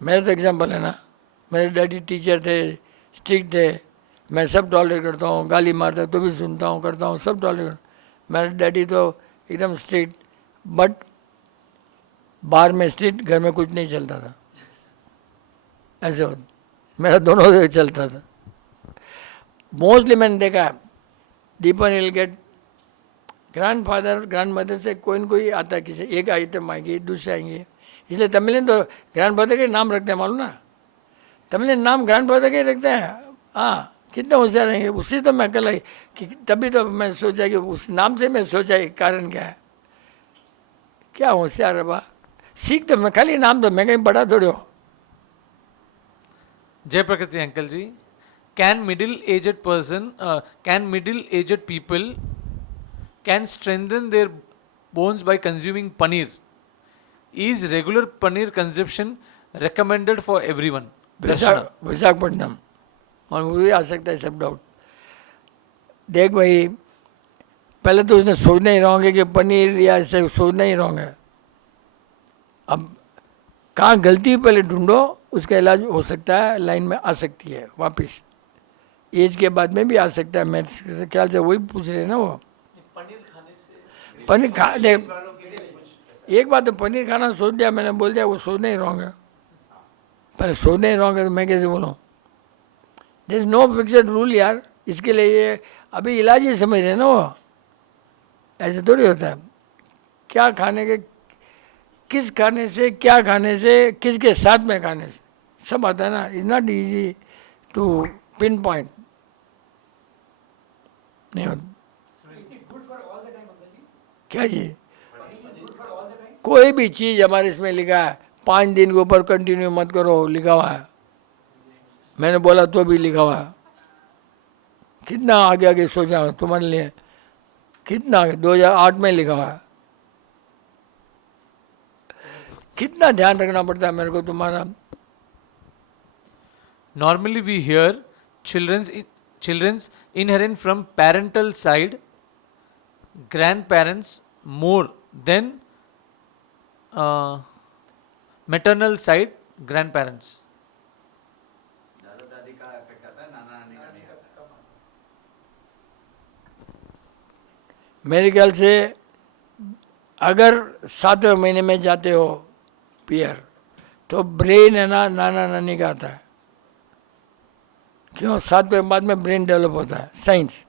मेरा तो एग्जाम्पल है ना. मेरे डैडी टीचर थे, स्ट्रिक्ट थे. मैं सब टॉलरेट करता हूँ, गाली मारता तो भी सुनता हूँ, करता हूँ, सब टॉलरेट. मेरे डैडी तो एकदम स्ट्रिक्ट, बट बाहर में स्ट्रिक्ट, घर में कुछ नहीं चलता था. ऐसे होता. मेरा दोनों से चलता था. मोस्टली मैंने देखा है दीपन विल गेट ग्रैंडफादर ग्रैंडमदर से कोई न कोई आता है. किसी एक आइटम आएगी, दूसरे आएंगे. इसलिए तमिल तो ग्रैंडफादर के नाम रखते हैं, मालूम ना. तमिल नाम ग्रैंडफादर के रखते हैं. हाँ, कितना होशियार रहेंगे. उससे तो मैं कल कि तभी तो मैं सोचा कि उस नाम से मैं सोचा कारण क्या है. क्या होशियार है बा. सीख तो मैं खाली नाम तो मैं कहीं पढ़ा थोड़ी हो. Jay Prakriti uncle ji, can middle-aged people can strengthen their bones by consuming paneer? Is regular paneer consumption recommended for everyone. Darshana. Visakhapatnam और वो भी आ सकता है सब डाउट। देख भाई, पहले तो उसने सोचना ही रॉन्ग है कि पनीर या ऐसे सोचना ही रॉन्ग है। अब कहाँ गलती है पहले ढूंढो, उसका इलाज हो सकता है, लाइन में आ सकती है वापस, एज के बाद में भी आ सकता है। मेरे ख्याल से वही पूछ रहे हैं ना वो। पनीर खा दे, एक बात तो पनीर खाना सोच दिया मैंने, बोल दिया वो सोचना ही रॉन्ग है। पहले सोचना ही रॉन्ग है तो मैं कैसे बोलूँ? दिस नो फिक्सड रूल यार, इसके लिए ये अभी इलाज ही समझ रहे हैं ना वो, ऐसे थोड़ी होता है। क्या खाने के, किस खाने से, क्या खाने से, किसके साथ में खाने से, सब आता है ना। Is not easy to pinpoint, नहीं होता। क्या चीज? कोई भी चीज हमारे इसमें लिखा है 5 दिन के ऊपर कंटिन्यू मत करो, लिखा हुआ है। मैंने बोला तो भी लिखा हुआ है। कितना आगे आगे सोचा तुम्हारे लिए, कितना आगे, 2008 में लिखा हुआ है। कितना ध्यान रखना पड़ता है मेरे को तुम्हारा। Normally we hear children's inherit from parental side, grandparents more than maternal side, grandparents. दादा दादी का इफेक्ट आता है, नाना नानी का नहीं आता। मेरे ख्याल से अगर 7वें महीने में जाते हो पियर, तो ब्रेन है ना नाना नानी का आता है। क्यों? 7वें बाद में ब्रेन डेवलप होता है। साइंस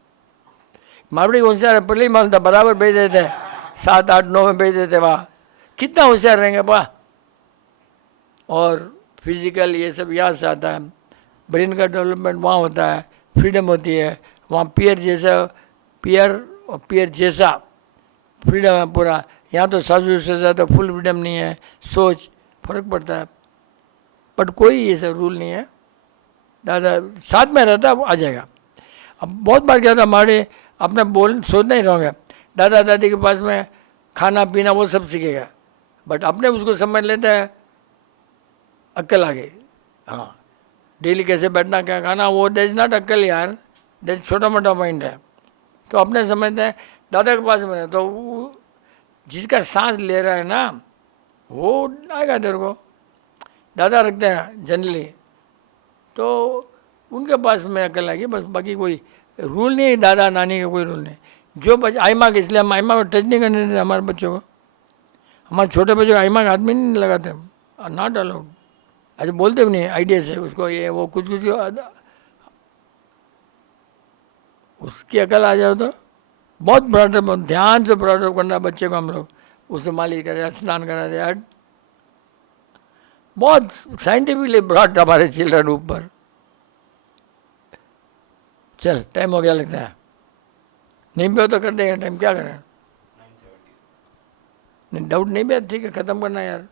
मावड़ी होशियार है, पहले ही मालूम था, बराबर भेज देते हैं, 7, 8, 9 में भेज देते वहाँ। कितना होशियार रहेंगे बा। और फिजिकल ये सब यहाँ से आता है, ब्रेन का डेवलपमेंट वहाँ होता है, फ्रीडम होती है वहाँ। पियर जैसा, पियर और पियर जैसा फ्रीडम है पूरा। यहाँ तो सासू से ज़्यादा फुल फ्रीडम नहीं है, सोच फर्क पड़ता है। बट कोई ये सब रूल नहीं है। दादा साथ में रहता आ जाएगा। अब बहुत बार क्या था, हमारे अपने बोल सोचना ही रॉन्ग है। दादा दादी के पास में खाना पीना वो सब सीखेगा, बट अपने उसको समझ लेता है, अक्ल आ गई। हाँ, डेली कैसे बैठना, क्या खाना, वो दैट इज नॉट अक्ल यार, दैट छोटा मोटा माइंड है। तो अपने समझते हैं दादा के पास में, तो वो जिसका सांस ले रहा है ना वो आएगा तेरे को। दादा रखते हैं जनरली, तो उनके पास में अकल आएगी बस। बाकी कोई रूल नहीं, दादा नानी का कोई रूल नहीं। जो बच्चे आइमा के, इसलिए हम आइमा को टच नहीं करने देते हमारे बच्चों को। हमारे छोटे बच्चों को आइमा का हाथ में नहीं लगाते, नॉट अलाउड। ऐसे बोलते भी नहीं आइडिया से उसको, ये वो कुछ कुछ उसकी अकल आ जाओ तो बहुत ब्रॉडअप, ध्यान से ब्रॉडअप करना बच्चे को। हम लोग उसे मालिश करें, स्नान करा दे यार, बहुत साइंटिफिकली ब्रॉड हमारे चिल्ड्रन ऊपर। चल टाइम हो गया लगता है, नहीं भी हो तो कर देंगे टाइम, क्या करें। नहीं डाउट नहीं भी है, ठीक है ख़त्म करना यार।